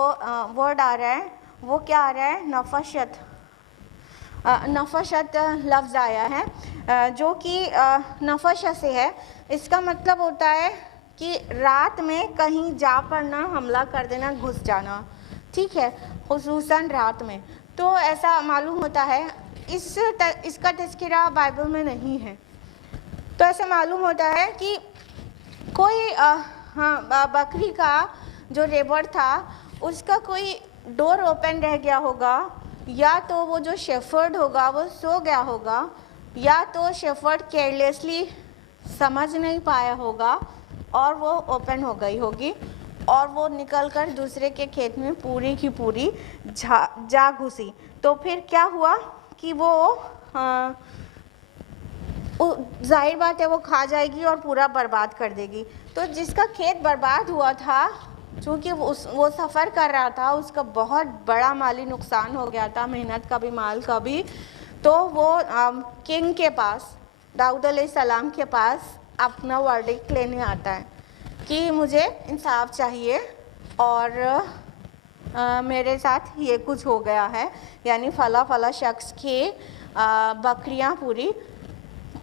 ورڈ آ رہا ہے وہ کیا آ رہا ہے؟ نفشت. نفشت لفظ آیا ہے جو کہ نفشت سے ہے. اس کا مطلب ہوتا ہے کہ رات میں کہیں جا پڑنا، حملہ کر دینا، گھس جانا. ٹھیک ہے، خصوصاً رات میں. تو ایسا معلوم ہوتا ہے، اس کا تذکرہ بائبل میں نہیں ہے. تو ایسا معلوم ہوتا ہے کہ کوئی بکری کا جو ریوڑ تھا اس کا کوئی ڈور اوپن رہ گیا ہوگا، یا تو وہ جو شیفرڈ ہوگا وہ سو گیا ہوگا، یا تو شیفرڈ کیئرلیسلی سمجھ نہیں پایا ہوگا اور وہ اوپن ہو گئی ہوگی اور وہ نکل کر دوسرے کے کھیت میں پوری کی پوری جا گھسی. تو پھر کیا ہوا کہ وہ ظاہر بات ہے وہ کھا جائے گی اور پورا برباد کر دے گی. تو جس کا کھیت برباد ہوا تھا، چونکہ وہ سفر کر رہا تھا، اس کا بہت بڑا مالی نقصان ہو گیا تھا، محنت کا بھی مال کا بھی. تو وہ کنگ کے پاس، داؤد علیہ السلام کے پاس اپنا ورڈکٹ لینے آتا ہے کہ مجھے انصاف چاہیے اور میرے ساتھ یہ کچھ ہو گیا ہے، یعنی فلاں شخص کی بکریاں پوری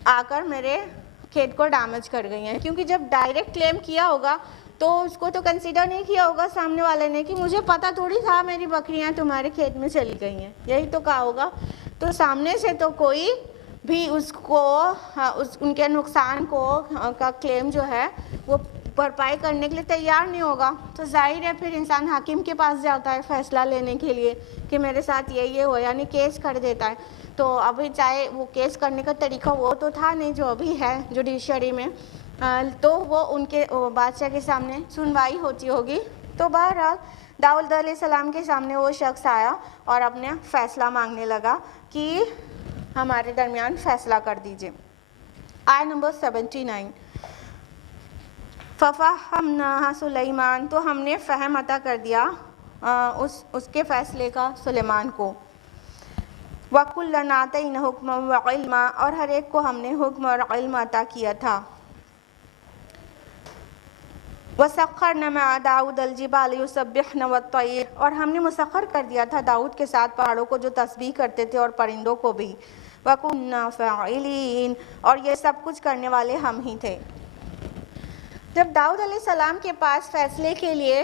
آ کر میرے کھیت کو ڈیمیج کر گئی ہیں. کیونکہ جب ڈائریکٹ کلیم کیا ہوگا تو اس کو تو کنسیڈر نہیں کیا ہوگا سامنے والے نے کہ مجھے پتہ تھوڑی تھا میری بکریاں تمہارے کھیت میں چلی گئی ہیں، یہی تو کہا ہوگا. تو سامنے سے تو کوئی بھی اس کو ان کے نقصان کا کلیم جو ہے وہ بھرپائی کرنے کے لیے تیار نہیں ہوگا. تو ظاہر ہے پھر انسان حاکم کے پاس جاتا ہے فیصلہ لینے کے لیے کہ میرے ساتھ یہ ہو، یعنی کیس کر دیتا ہے. تو ابھی چاہے وہ کیس کرنے کا طریقہ وہ تو تھا نہیں جو ابھی ہے جوڈیشری میں، تو وہ ان کے بادشاہ کے سامنے سنوائی ہوتی ہوگی. تو بہرحال داؤد علیہ السلام کے سامنے وہ شخص آیا اور اپنے فیصلہ مانگنے لگا کہ ہمارے درمیان فیصلہ کر دیجئے. آیت نمبر 79. فَفَهَّمْنَاهَا سُلَيْمَانَ، تو ہم نے فہم عطا کر دیا اس کے فیصلے کا سلیمان کو. وَكُلًّا آتَيْنَا حُكْمًا وَعِلْمًا، اور ہر ایک کو ہم نے حکم اور علم عطا کیا تھا. وَسَخَّرْنَا مَعَ دَاوُدَ الْجِبَالَ يُسَبِّحْنَ وَالطَّيْرَ، اور ہم نے مسخر کر دیا تھا داؤد کے ساتھ پہاڑوں کو جو تسبیح کرتے تھے اور پرندوں کو بھی. وَكُنَّا فَاعِلِينَ، اور یہ سب کچھ کرنے والے ہم ہی تھے. جب داؤد علیہ السلام کے پاس فیصلے کے لیے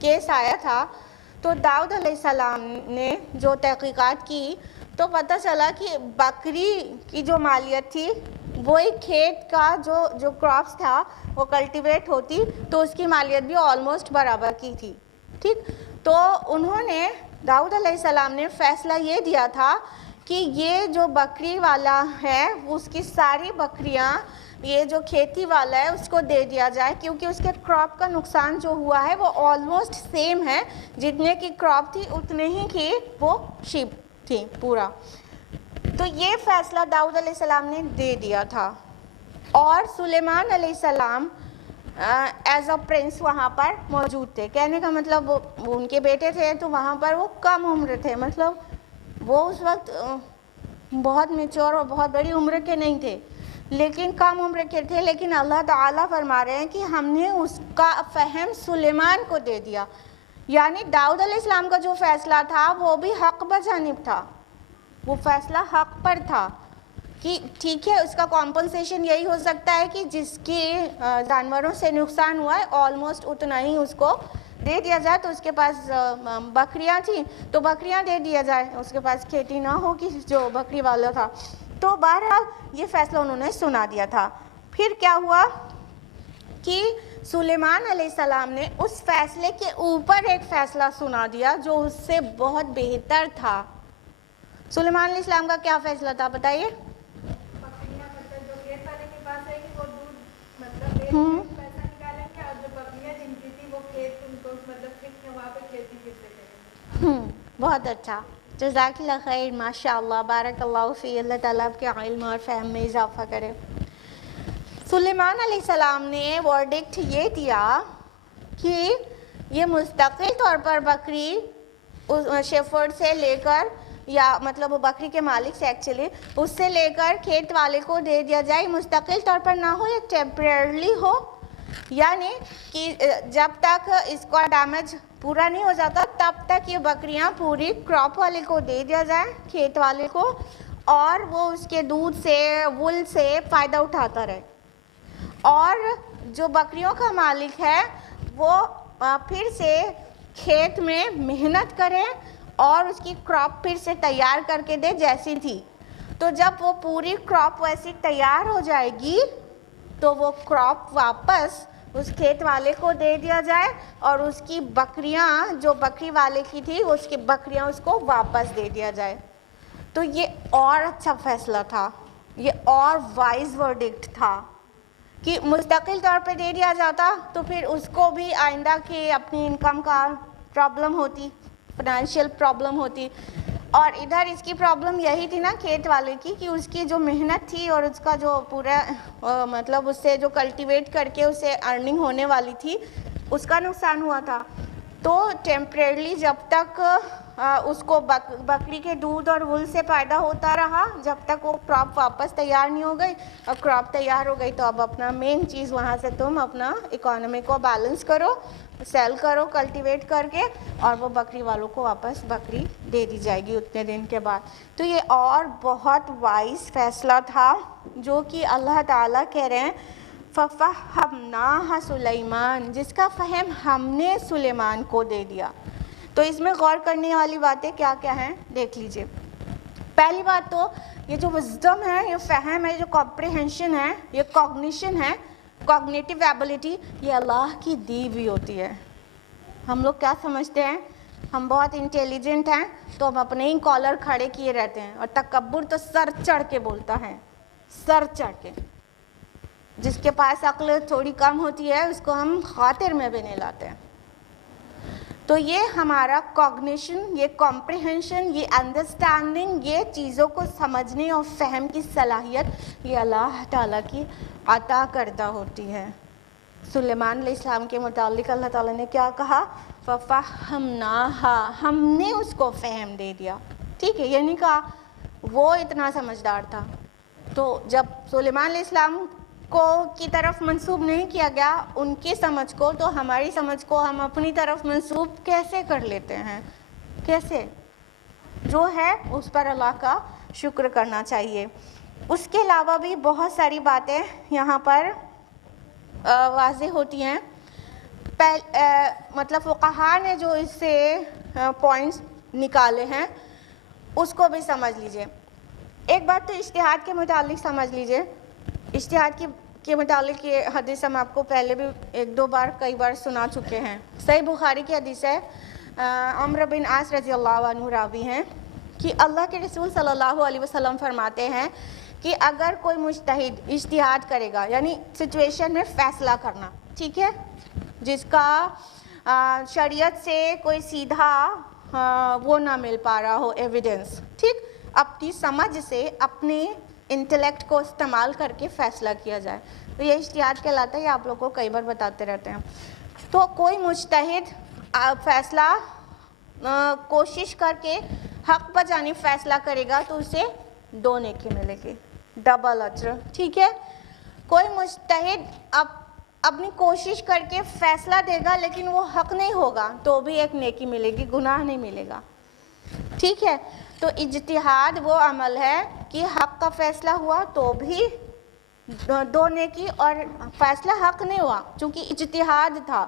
کیس آیا تھا تو داؤد علیہ السلام نے جو تحقیقات کی تو پتہ چلا کہ بکری کی جو مالیت تھی وہی کھیت کا جو کراپس تھا وہ کلٹیویٹ ہوتی تو اس کی مالیت بھی آلموسٹ برابر کی تھی. ٹھیک، تو انہوں نے داؤد علیہ السلام نے فیصلہ یہ دیا تھا کہ یہ جو بکری والا ہے اس کی ساری بکریاں یہ جو کھیتی والا ہے اس کو دے دیا جائے، کیونکہ اس کے کراپ کا نقصان جو ہوا ہے وہ آلموسٹ سیم ہے، جتنے کی کراپ تھی اتنے ہی کی وہ شیپ تھی پورا۔ تو یہ فیصلہ داؤد علیہ السلام نے دے دیا تھا، اور سلیمان علیہ السلام ایز اے پرنس وہاں پر موجود تھے۔ کہنے کا مطلب وہ ان کے بیٹے تھے تو وہاں پر وہ کم عمر تھے، مطلب وہ اس وقت بہت میچور اور بہت بڑی عمر کے نہیں تھے، لیکن کم عمر کے تھے، لیکن اللہ تعالیٰ فرما رہے ہیں کہ ہم نے اس کا فہم سلیمان کو دے دیا۔ یعنی داؤد علیہ السلام کا جو فیصلہ تھا وہ بھی حق بجانب تھا، وہ فیصلہ حق پر تھا کہ ٹھیک ہے اس کا کمپنسیشن یہی ہو سکتا ہے کہ جس کی جانوروں سے نقصان ہوا ہے آلموسٹ اتنا ہی اس کو دے دیا جائے۔ تو اس کے پاس بکریاں تھیں تو بکریاں دے دیا جائے، اس کے پاس کھیتی نہ ہو کہ جو بکری والا تھا۔ تو بہرحال یہ فیصلہ انہوں نے سنا دیا تھا۔ پھر کیا ہوا کہ سلیمان علیہ السلام نے اس فیصلے کے اوپر ایک فیصلہ سنا دیا جو اس سے بہت بہتر تھا۔ سلیمان علیہ السلام کا کیا فیصلہ تھا بتائیے؟ بکریاں مطلب جو کھیت والے کے پاس ہے کہ وہ دودھ مطلب بیچ کے پیسہ نکالیں گے، اور جو بکریاں جن کی تھی وہ کھیت ان کو مطلب پھر وہاں پہ کھیتی پھر سے کریں گے۔ بہت اچھا، جزاک اللہ خیر، ماشاء اللہ، بارک اللہ فی، اللہ تعالیٰ آپ کے علم اور فہم میں اضافہ کرے۔ سلیمان علیہ السلام نے ورڈکٹ یہ دیا کہ یہ مستقل طور پر بکری شیفرڈ سے لے کر، یا مطلب وہ بکری کے مالک سے ایکچولی اس سے لے کر کھیت والے کو دے دیا جائے، مستقل طور پر نہ ہو، یہ ٹیمپریرلی ہو، یعنی کہ جب تک اس کا ڈیمیج پورا نہیں ہو جاتا تب تک یہ بکریاں پوری کراپ والے کو دے دیا جائے، کھیت والے کو، اور وہ اس کے دودھ سے، وول سے فائدہ اٹھاتا رہے۔ اور جو بکریوں کا مالک ہے وہ پھر سے کھیت میں محنت کرے اور اس کی کراپ پھر سے تیار کر کے دے جیسی تھی۔ تو جب وہ پوری کراپ ویسی تیار ہو جائے گی تو وہ کراپ واپس اس کھیت والے کو دے دیا جائے، اور اس کی بکریاں جو بکری والے کی تھی اس کی بکریاں اس کو واپس دے دیا جائے۔ تو یہ اور اچھا فیصلہ تھا، یہ اور وائز ورڈکٹ تھا کہ مستقل طور پہ دے دیا جاتا تو پھر اس کو بھی آئندہ کی اپنی انکم کا پرابلم ہوتی، فائنینشیل پرابلم ہوتی، اور ادھر اس کی پرابلم یہی تھی نا کھیت والے کی کہ اس کی جو محنت تھی اور اس کا جو پورا مطلب اس سے جو کلٹیویٹ کر کے اسے ارننگ ہونے والی تھی اس کا نقصان ہوا تھا۔ تو ٹیمپریرلی جب تک اس کو بکری کے دودھ اور وول سے فائدہ ہوتا رہا، جب تک وہ کراپ واپس تیار نہیں ہو گئی، اور کراپ تیار ہو گئی تو اب اپنا مین چیز وہاں سے تم اپنا اکانومی کو بیلنس کرو، سیل کرو کلٹیویٹ کر کے، اور وہ بکری والوں کو واپس بکری دے دی جائے گی اتنے دن کے بعد۔ تو یہ اور بہت وائز فیصلہ تھا جو کہ اللہ تعالیٰ کہہ رہے ہیں فَفَهَّمْنَاهَا سُلَيْمَانَ، جس کا فہم ہم نے سلیمان کو دے دیا۔ تو اس میں غور کرنے والی باتیں کیا کیا ہیں دیکھ لیجئے۔ پہلی بات تو یہ جو وزڈم ہے، یہ فہم ہے، جو کمپریہنشن ہے، یہ کوگنیشن ہے، کوگنیٹیو ایبلٹی، یہ اللہ کی دی ہوئی ہوتی ہے۔ ہم لوگ کیا سمجھتے ہیں، ہم بہت انٹیلیجنٹ ہیں تو ہم اپنے ہی کالر کھڑے کیے رہتے ہیں، اور تکبر تو سر چڑھ کے بولتا ہے، سر چڑھ کے۔ جس کے پاس عقل تھوڑی کم ہوتی ہے اس کو ہم خاطر میں بھی نہیں لاتے ہیں۔ تو یہ ہمارا کوگنیشن، یہ کمپریہنشن، یہ انڈرسٹینڈنگ، یہ چیزوں کو سمجھنے اور فہم کی صلاحیت یہ اللہ تعالیٰ کی عطا کردہ ہوتی ہے۔ سلیمان علیہ السلام کے متعلق اللہ تعالیٰ نے کیا کہا؟ فَفَهَّمْنَاهَا، ہم نے اس کو فہم دے دیا۔ ٹھیک ہے، یہ نہیں کہا وہ اتنا سمجھدار تھا۔ تو جب سلیمان علیہ السلام کو کی طرف منسوب نہیں کیا گیا ان کی سمجھ کو، تو ہماری سمجھ کو ہم اپنی طرف منسوب کیسے کر لیتے ہیں؟ کیسے؟ جو ہے اس پر اللہ کا شکر کرنا چاہیے۔ اس کے علاوہ بھی بہت ساری باتیں یہاں پر واضح ہوتی ہیں۔ مطلب فقہاء نے جو اس سے پوائنٹس نکالے ہیں اس کو بھی سمجھ لیجئے۔ ایک بات تو اجتہاد کے متعلق سمجھ لیجئے۔ اجتہاد کے متعلق یہ حدیث ہم آپ کو پہلے بھی ایک دو بار کئی بار سنا چکے ہیں۔ صحیح بخاری کی حدیث ہے، عمرو بن عاص رضی اللہ عنہ راوی ہیں کہ اللہ کے رسول صلی اللہ علیہ وسلم فرماتے ہیں کہ کہ اگر کوئی مجتہد اجتہاد کرے گا یعنی سچویشن میں فیصلہ کرنا، ٹھیک ہے، جس کا شریعت سے کوئی سیدھا وہ نہ مل پا رہا ہو ایویڈنس، ٹھیک، اپنی سمجھ سے اپنے انٹلیکٹ کو استعمال کر کے فیصلہ کیا جائے، تو یہ اجتہاد کہلاتا ہے، یہ آپ لوگ کو کئی بار بتاتے رہتے ہیں۔ تو کوئی مجتہد فیصلہ کوشش کر کے حق پر جانب فیصلہ کرے گا تو اسے 2 نیکی ملے گی، ڈبل اجر، ٹھیک ہے۔ کوئی مجتہد اپنی کوشش کر کے فیصلہ دے گا لیکن وہ حق نہیں ہوگا تو بھی 1 نیکی ملے گی، گناہ نہیں ملے گا، ٹھیک ہے۔ تو اجتہاد وہ عمل ہے کہ حق کا فیصلہ ہوا تو بھی 2 نیکی، اور فیصلہ حق نہیں ہوا چونکہ اجتہاد تھا،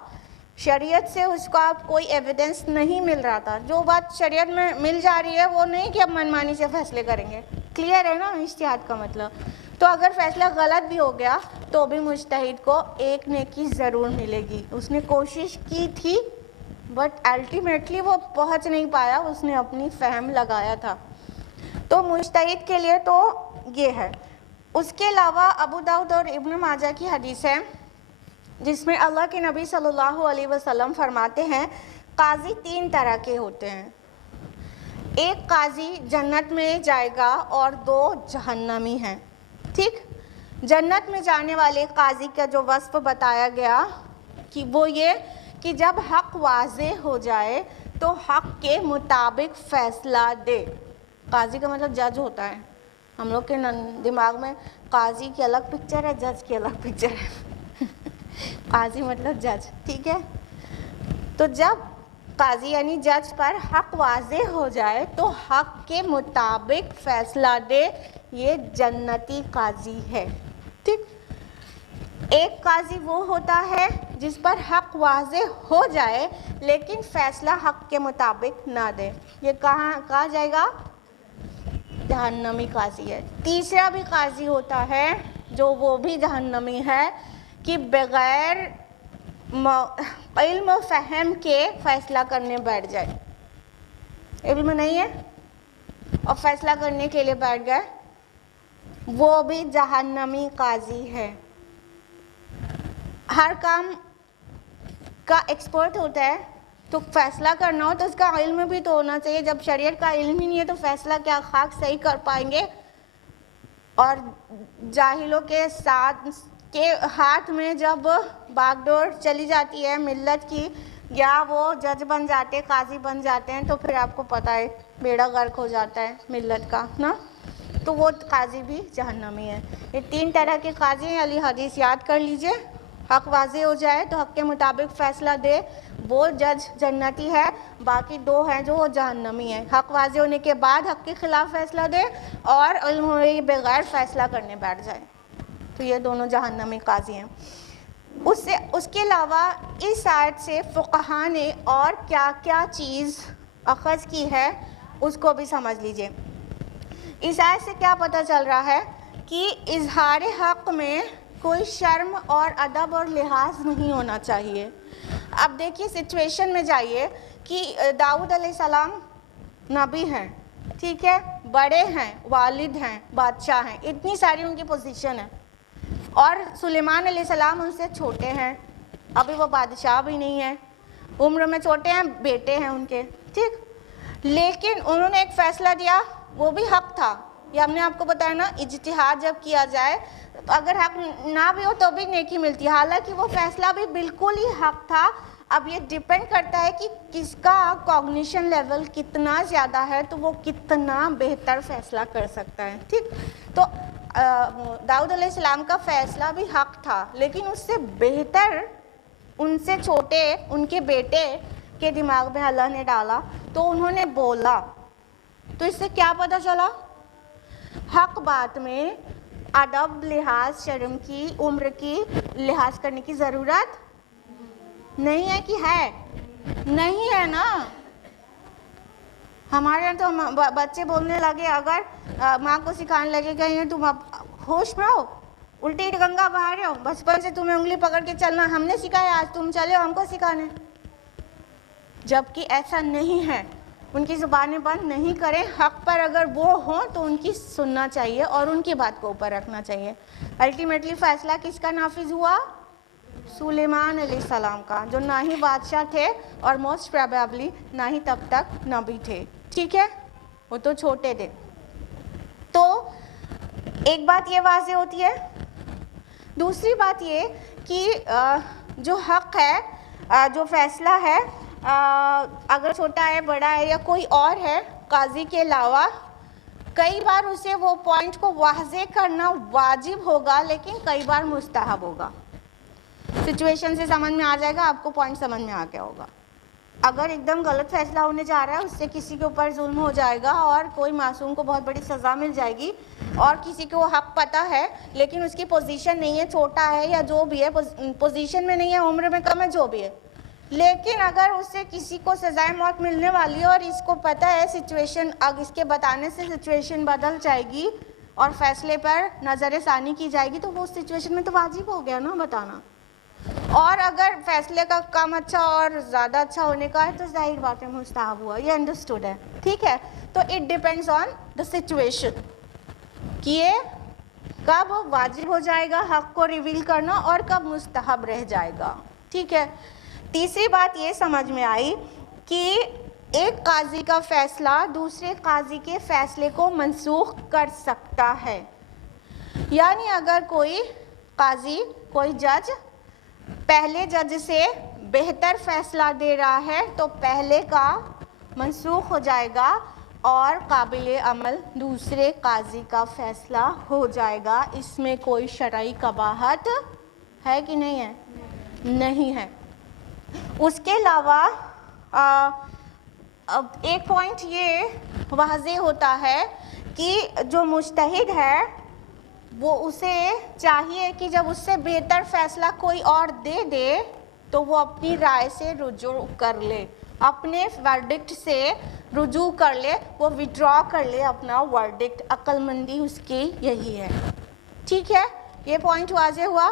شریعت سے اس کا کوئی ایویڈنس نہیں مل رہا تھا، جو بات شریعت میں مل جا رہی ہے وہ نہیں کہ اب منمانی سے فیصلے کریں گے، کلیئر ہے نا اجتہاد کا مطلب۔ تو اگر فیصلہ غلط بھی ہو گیا تو بھی مجتہد کو 1 نیکی ضرور ملے گی، اس نے کوشش کی تھی بٹ الٹیمیٹلی وہ پہنچ نہیں پایا، اس نے اپنی فہم لگایا تھا، تو مجتہد کے لیے تو یہ ہے۔ اس کے علاوہ ابو داؤد اور ابن ماجہ کی حدیث ہے جس میں اللہ کے نبی صلی اللہ علیہ وسلم فرماتے ہیں قاضی 3 طرح کے ہوتے ہیں، ایک قاضی جنت میں جائے گا اور 2 جہنمی ہیں، ٹھیک۔ جنت میں جانے والے قاضی کا جو وصف بتایا گیا کہ وہ یہ کہ جب حق واضح ہو جائے تو حق کے مطابق فیصلہ دے۔ قاضی کا مطلب جج ہوتا ہے، ہم لوگ کے دماغ میں قاضی کی الگ پکچر ہے، جج کی الگ پکچر ہے، قاضی مطلب جج، ٹھیک ہے۔ تو جب قاضی یعنی جج پر حق واضح ہو جائے تو حق کے مطابق فیصلہ دے، یہ جنتی قاضی ہے، ٹھیک۔ ایک قاضی وہ ہوتا ہے جس پر حق واضح ہو جائے لیکن فیصلہ حق کے مطابق نہ دے، یہ کہاں جائے گا؟ جہنمی قاضی ہے۔ تیسرا بھی قاضی ہوتا ہے جو وہ بھی جہنمی ہے کہ بغیر علم و فہم کے فیصلہ کرنے بیٹھ جائے، علم نہیں ہے اور فیصلہ کرنے کے لیے بیٹھ گئے، وہ بھی جہنمی قاضی ہے۔ ہر کام کا ایکسپرٹ ہوتا ہے، تو فیصلہ کرنا ہو تو اس کا علم بھی تو ہونا چاہیے، جب شریعت کا علم ہی نہیں ہے تو فیصلہ کیا خاک صحیح کر پائیں گے؟ اور جاہلوں کے ہاتھ میں جب باغ ڈور چلی جاتی ہے ملت کی، یا وہ جج بن جاتے، قاضی بن جاتے ہیں، تو پھر آپ کو پتہ ہے بیڑا غرق ہو جاتا ہے ملت کا نا، تو وہ قاضی بھی جہنمی ہے۔ یہ 3 طرح کے قاضی ہیں، علی حدیث یاد کر لیجئے، حق واضح ہو جائے تو حق کے مطابق فیصلہ دے، وہ جج جنتی ہے، باقی 2 ہیں جو وہ جہنمی ہیں، حق واضح ہونے کے بعد حق کے خلاف فیصلہ دے اور علم ہونے بغیر فیصلہ کرنے بیٹھ جائے، تو یہ دونوں جہنمی قاضی ہیں۔ اس کے علاوہ اس آیت سے فقہا نے اور کیا کیا چیز اخذ کی ہے اس کو بھی سمجھ لیجئے۔ اس آیت سے کیا پتہ چل رہا ہے کہ اظہار حق میں کوئی شرم اور ادب اور لحاظ نہیں ہونا چاہیے۔ اب دیکھیے سچویشن میں جائیے کہ داؤد علیہ السلام نبی ہیں، ٹھیک ہے، بڑے ہیں، والد ہیں، بادشاہ ہیں، اتنی ساری ان کی پوزیشن ہے، اور سلیمان علیہ السلام ان سے چھوٹے ہیں، ابھی وہ بادشاہ بھی نہیں ہیں، عمر میں چھوٹے ہیں، بیٹے ہیں ان کے، ٹھیک، لیکن انہوں نے ایک فیصلہ دیا، وہ بھی حق تھا، یہ ہم نے آپ کو بتایا نا، اجتہاد جب کیا جائے تو اگر حق نہ بھی ہو تو بھی نیکی ملتی ہے، حالانکہ وہ فیصلہ بھی بالکل ہی حق تھا۔ اب یہ ڈیپینڈ کرتا ہے کہ کس کا کوگنیشن لیول کتنا زیادہ ہے تو وہ کتنا بہتر فیصلہ کر سکتا ہے، ٹھیک۔ تو داؤد علیہ السلام کا فیصلہ بھی حق تھا، لیکن اس سے بہتر ان سے چھوٹے ان کے بیٹے کے دماغ میں اللہ نے ڈالا تو انہوں نے بولا، تو اس سے کیا پتہ چلا؟ حق بات میں ادب، لحاظ، شرم کی، عمر کی لحاظ کرنے کی ضرورت نہیں ہے، کہ ہے نہیں ہے نا۔ ہمارے یہاں تو بچے بولنے لگے، اگر ماں کو سکھانے لگے کہ تم اب ہوش میں ہو، الٹی گنگا بہا رہے ہو، بچپن سے تمہیں انگلی پکڑ کے چلنا ہم نے سکھایا، آج تم چلے ہو ہم کو سکھانے، جبکہ ایسا نہیں ہے۔ ان کی زبانیں بند نہیں کریں, حق پر اگر وہ ہوں تو ان کی سننا چاہیے اور ان کی بات کو اوپر رکھنا چاہیے. الٹیمیٹلی فیصلہ کس کا نافذ ہوا؟ سلیمان علیہ السلام کا, جو نہ ہی بادشاہ تھے اور موسٹ پروبیبلی نہ ہی تب تک نبی تھے. ٹھیک ہے, وہ تو چھوٹے تھے. تو ایک بات یہ واضح ہوتی ہے. دوسری بات یہ کہ جو حق ہے, جو فیصلہ ہے, اگر چھوٹا ہے, بڑا ہے یا کوئی اور ہے, قاضی کے علاوہ کئی بار اسے وہ پوائنٹ کو واضح کرنا واجب ہوگا, لیکن کئی بار مستحب ہوگا. سچویشن سے سمجھ میں آ جائے گا, آپ کو پوائنٹ سمجھ میں آ گیا ہوگا. اگر ایک دم غلط فیصلہ ہونے جا رہا ہے, اس سے کسی کے اوپر ظلم ہو جائے گا اور کوئی معصوم کو بہت بڑی سزا مل جائے گی, اور کسی کو حق پتہ ہے لیکن اس کی پوزیشن نہیں ہے, چھوٹا ہے یا جو بھی ہے, پوزیشن میں نہیں ہے, عمر میں کم ہے, جو بھی ہے, لیکن اگر اس سے کسی کو سزائے موت ملنے والی ہے اور اس کو پتہ ہے سچویشن, اب اس کے بتانے سے سچویشن بدل جائے گی اور فیصلے پر نظر ثانی کی جائے گی, تو وہ سچویشن میں تو واجب ہو گیا نا بتانا. اور اگر فیصلے کا کم اچھا اور زیادہ اچھا ہونے کا ہے تو ظاہر بات ہے مستحب ہوا, یہ انڈرسٹوڈ ہے. ٹھیک ہے, تو it depends on the situation کہ یہ کب واجب ہو جائے گا حق کو ریویل کرنا اور کب مستحب رہ جائے گا. ٹھیک ہے. تیسری بات یہ سمجھ میں آئی کہ ایک قاضی کا فیصلہ دوسرے قاضی کے فیصلے کو منسوخ کر سکتا ہے. یعنی اگر کوئی قاضی, کوئی جج پہلے جج سے بہتر فیصلہ دے رہا ہے تو پہلے کا منسوخ ہو جائے گا اور قابل عمل دوسرے قاضی کا فیصلہ ہو جائے گا. اس میں کوئی شرعی قباحت ہے کہ نہیں ہے؟ نہیں ہے. اس کے علاوہ ایک پوائنٹ یہ واضح ہوتا ہے کہ جو مجتہد ہے وہ اسے چاہیے کہ جب اس سے بہتر فیصلہ کوئی اور دے دے تو وہ اپنی رائے سے رجوع کر لے, اپنے ورڈکٹ سے رجوع کر لے, وہ وڈرا کر لے اپنا ورڈکٹ. عقل مندی اس کی یہی ہے. ٹھیک ہے, یہ پوائنٹ واضح ہوا.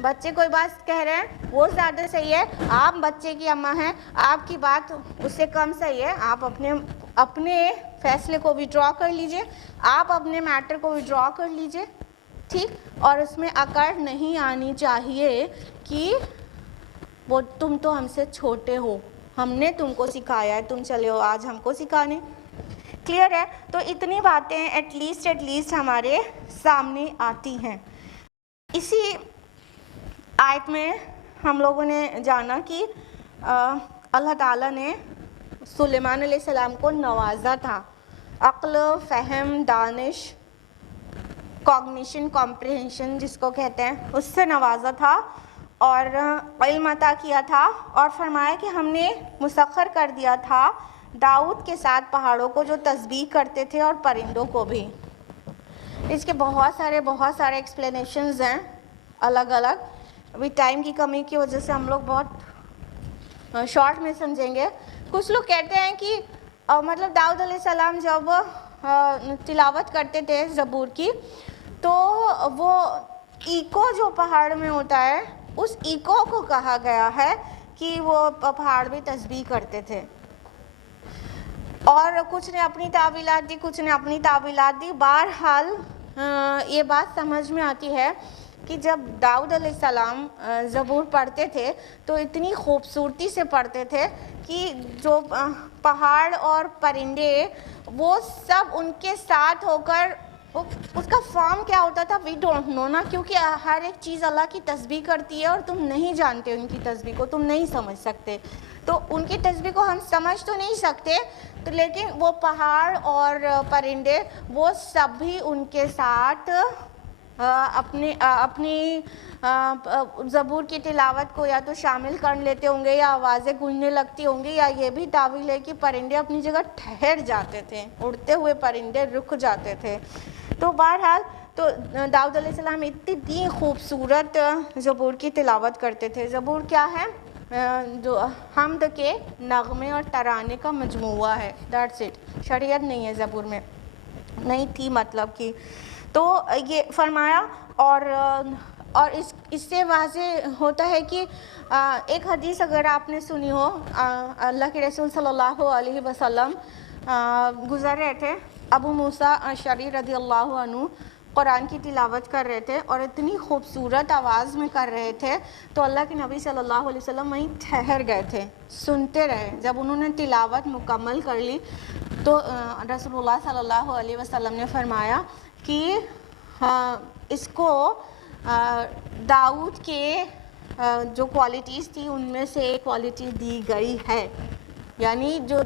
بچے کوئی بات کہہ رہے ہیں وہ زیادہ صحیح ہے, آپ بچے کی اماں ہیں, آپ کی بات اس سے کم صحیح ہے, آپ اپنے فیصلے کو وڈرا کر لیجئے, آپ اپنے میٹر کو وڈرا کر لیجئے. ٹھیک, اور اس میں اکڑ نہیں آنی چاہیے کہ وہ تم تو ہم سے چھوٹے ہو, ہم نے تم کو سکھایا ہے, تم چلے ہو آج ہم کو سکھانے. کلیئر ہے؟ تو اتنی باتیں ایٹ لیسٹ ہمارے سامنے آتی ہیں. اسی آیت میں ہم لوگوں نے جانا کہ اللہ تعالیٰ نے سلیمان علیہ السلام کو نوازا تھا, عقل, فہم, دانش, کوگنیشن, کمپریہنشن جس کو کہتے ہیں, اس سے نوازا تھا اور علم عطا کیا تھا, اور فرمایا کہ ہم نے مسخر کر دیا تھا داؤد کے ساتھ پہاڑوں کو جو تسبیح کرتے تھے اور پرندوں کو بھی. اس کے بہت سارے ایکسپلینیشنز ہیں الگ الگ. ابھی ٹائم کی کمی کی وجہ سے ہم لوگ بہت شارٹ میں سمجھیں گے. کچھ لوگ کہتے ہیں کہ مطلب داؤد علیہ السلام جب تلاوت کرتے تھے زبور کی تو وہ ایکو جو پہاڑ میں ہوتا ہے اس ایکو کو کہا گیا ہے کہ وہ پہاڑ بھی تسبیح کرتے تھے. اور کچھ نے اپنی تعویلات دی, کچھ نے اپنی تعویلات دی. بہرحال یہ بات سمجھ میں آتی ہے کہ جب داؤد علیہ السلام زبور پڑھتے تھے تو اتنی خوبصورتی سے پڑھتے تھے کہ جو پہاڑ اور پرندے وہ سب ان کے ساتھ ہو کر, اس کا فارم کیا ہوتا تھا وی ڈونٹ نو نا, کیونکہ ہر ایک چیز اللہ کی تسبیح کرتی ہے اور تم نہیں جانتے ان کی تسبیح کو, تم نہیں سمجھ سکتے. تو ان کی تسبیح کو ہم سمجھ تو نہیں سکتے, تو لیکن وہ پہاڑ اور پرندے وہ سب بھی ان کے ساتھ اپنی زبور کی تلاوت کو یا تو شامل کر لیتے ہوں گے یا آوازیں گونجنے لگتی ہوں گی, یا یہ بھی تعویل ہے کہ پرندے اپنی جگہ ٹھہر جاتے تھے, اڑتے ہوئے پرندے رک جاتے تھے. تو بہرحال تو داؤد علیہ السلام اتنی خوبصورت زبور کی تلاوت کرتے تھے. زبور کیا ہے؟ جو حمد کے نغمے اور ترانے کا مجموعہ ہے, دیٹس اٹ. شریعت نہیں ہے زبور میں, نہیں تھی مطلب کی. تو یہ فرمایا, اور اور اس سے واضح ہوتا ہے کہ ایک حدیث اگر آپ نے سنی ہو، اللہ کے رسول صلی اللہ علیہ وسلم گزر رہے تھے، ابو موسیٰ اشعری رضی اللہ عنہ قرآن کی تلاوت کر رہے تھے اور اتنی خوبصورت آواز میں کر رہے تھے، تو اللہ کے نبی صلی اللہ علیہ وسلم وہیں ٹھہر گئے تھے، سنتے رہے۔ جب انہوں نے تلاوت مکمل کر لی تو رسول اللہ صلی اللہ علیہ وسلم نے فرمایا کہ اس کو داؤد کے جو کوالٹیز تھی ان میں سے ایک کوالٹی دی گئی ہے، یعنی جو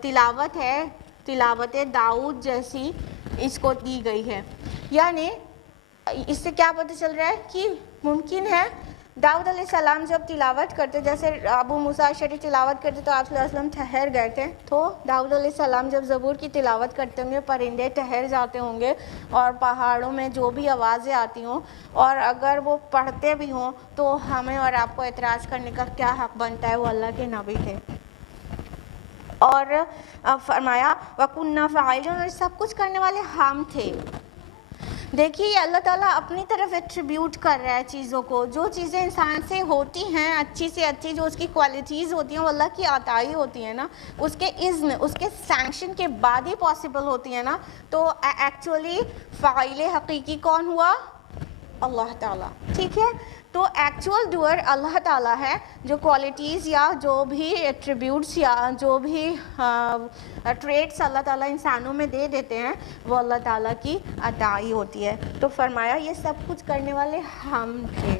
تلاوت ہے، تلاوت داؤد جیسی اس کو دی گئی ہے۔ یعنی اس سے کیا پتہ چل رہا ہے کہ ممکن ہے داؤد علیہ السلام جب تلاوت کرتے، جیسے ابو موسیٰ اشعری تلاوت کرتے تو آپ صلی اللہ علیہ وسلم ٹھہر گئے تھے، تو داؤد علیہ السلام جب زبور کی تلاوت کرتے ہوں گے پرندے ٹھہر جاتے ہوں گے، اور پہاڑوں میں جو بھی آوازیں آتی ہوں، اور اگر وہ پڑھتے بھی ہوں تو ہمیں اور آپ کو اعتراض کرنے کا کیا حق بنتا ہے؟ وہ اللہ کے نبی تھے۔ اور فرمایا وَكُنَّا فَاعِلِينَ، اور سب کچھ کرنے والے ہم تھے۔ دیکھیے اللہ تعالیٰ اپنی طرف ایٹریبیوٹ کر رہا ہے چیزوں کو، جو چیزیں انسان سے ہوتی ہیں اچھی سے اچھی، جو اس کی کوالٹیز ہوتی ہیں وہ اللہ کی عطائی ہوتی ہیں نا، اس کے اذن، اس کے سینکشن کے بعد ہی پاسبل ہوتی ہیں نا، تو ایکچولی فاعل حقیقی کون ہوا؟ اللہ تعالیٰ، ٹھیک ہے؟ تو ایکچول ڈوئر اللہ تعالیٰ ہے، جو کوالٹیز یا جو بھی ایٹریبیوٹس یا جو بھی ٹریٹس اللہ تعالیٰ انسانوں میں دے دیتے ہیں وہ اللہ تعالیٰ کی عطائی ہوتی ہے۔ تو فرمایا یہ سب کچھ کرنے والے ہم تھے۔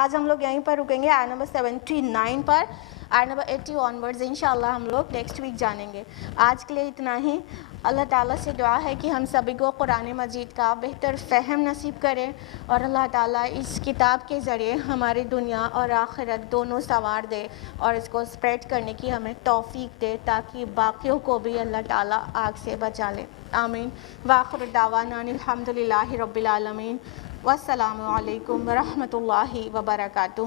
آج ہم لوگ یہیں پر رکیں گے، آیت نمبر 79 پر، آیت نمبر 80 آنورڈز انشاءاللہ ہم لوگ نیکسٹ ویک جانیں گے۔ آج کے لیے اتنا ہی۔ اللہ تعالیٰ سے دعا ہے کہ ہم سبھی کو قرآن مجید کا بہتر فہم نصیب کرے، اور اللہ تعالیٰ اس کتاب کے ذریعے ہماری دنیا اور آخرت دونوں سنوار دے، اور اس کو اسپریڈ کرنے کی ہمیں توفیق دے تاکہ باقیوں کو بھی اللہ تعالیٰ آگ سے بچا لے۔ آمین۔ وآخر دعوانا الحمدللہ رب العالمین، والسلام علیکم ورحمۃ اللہ وبرکاتہ۔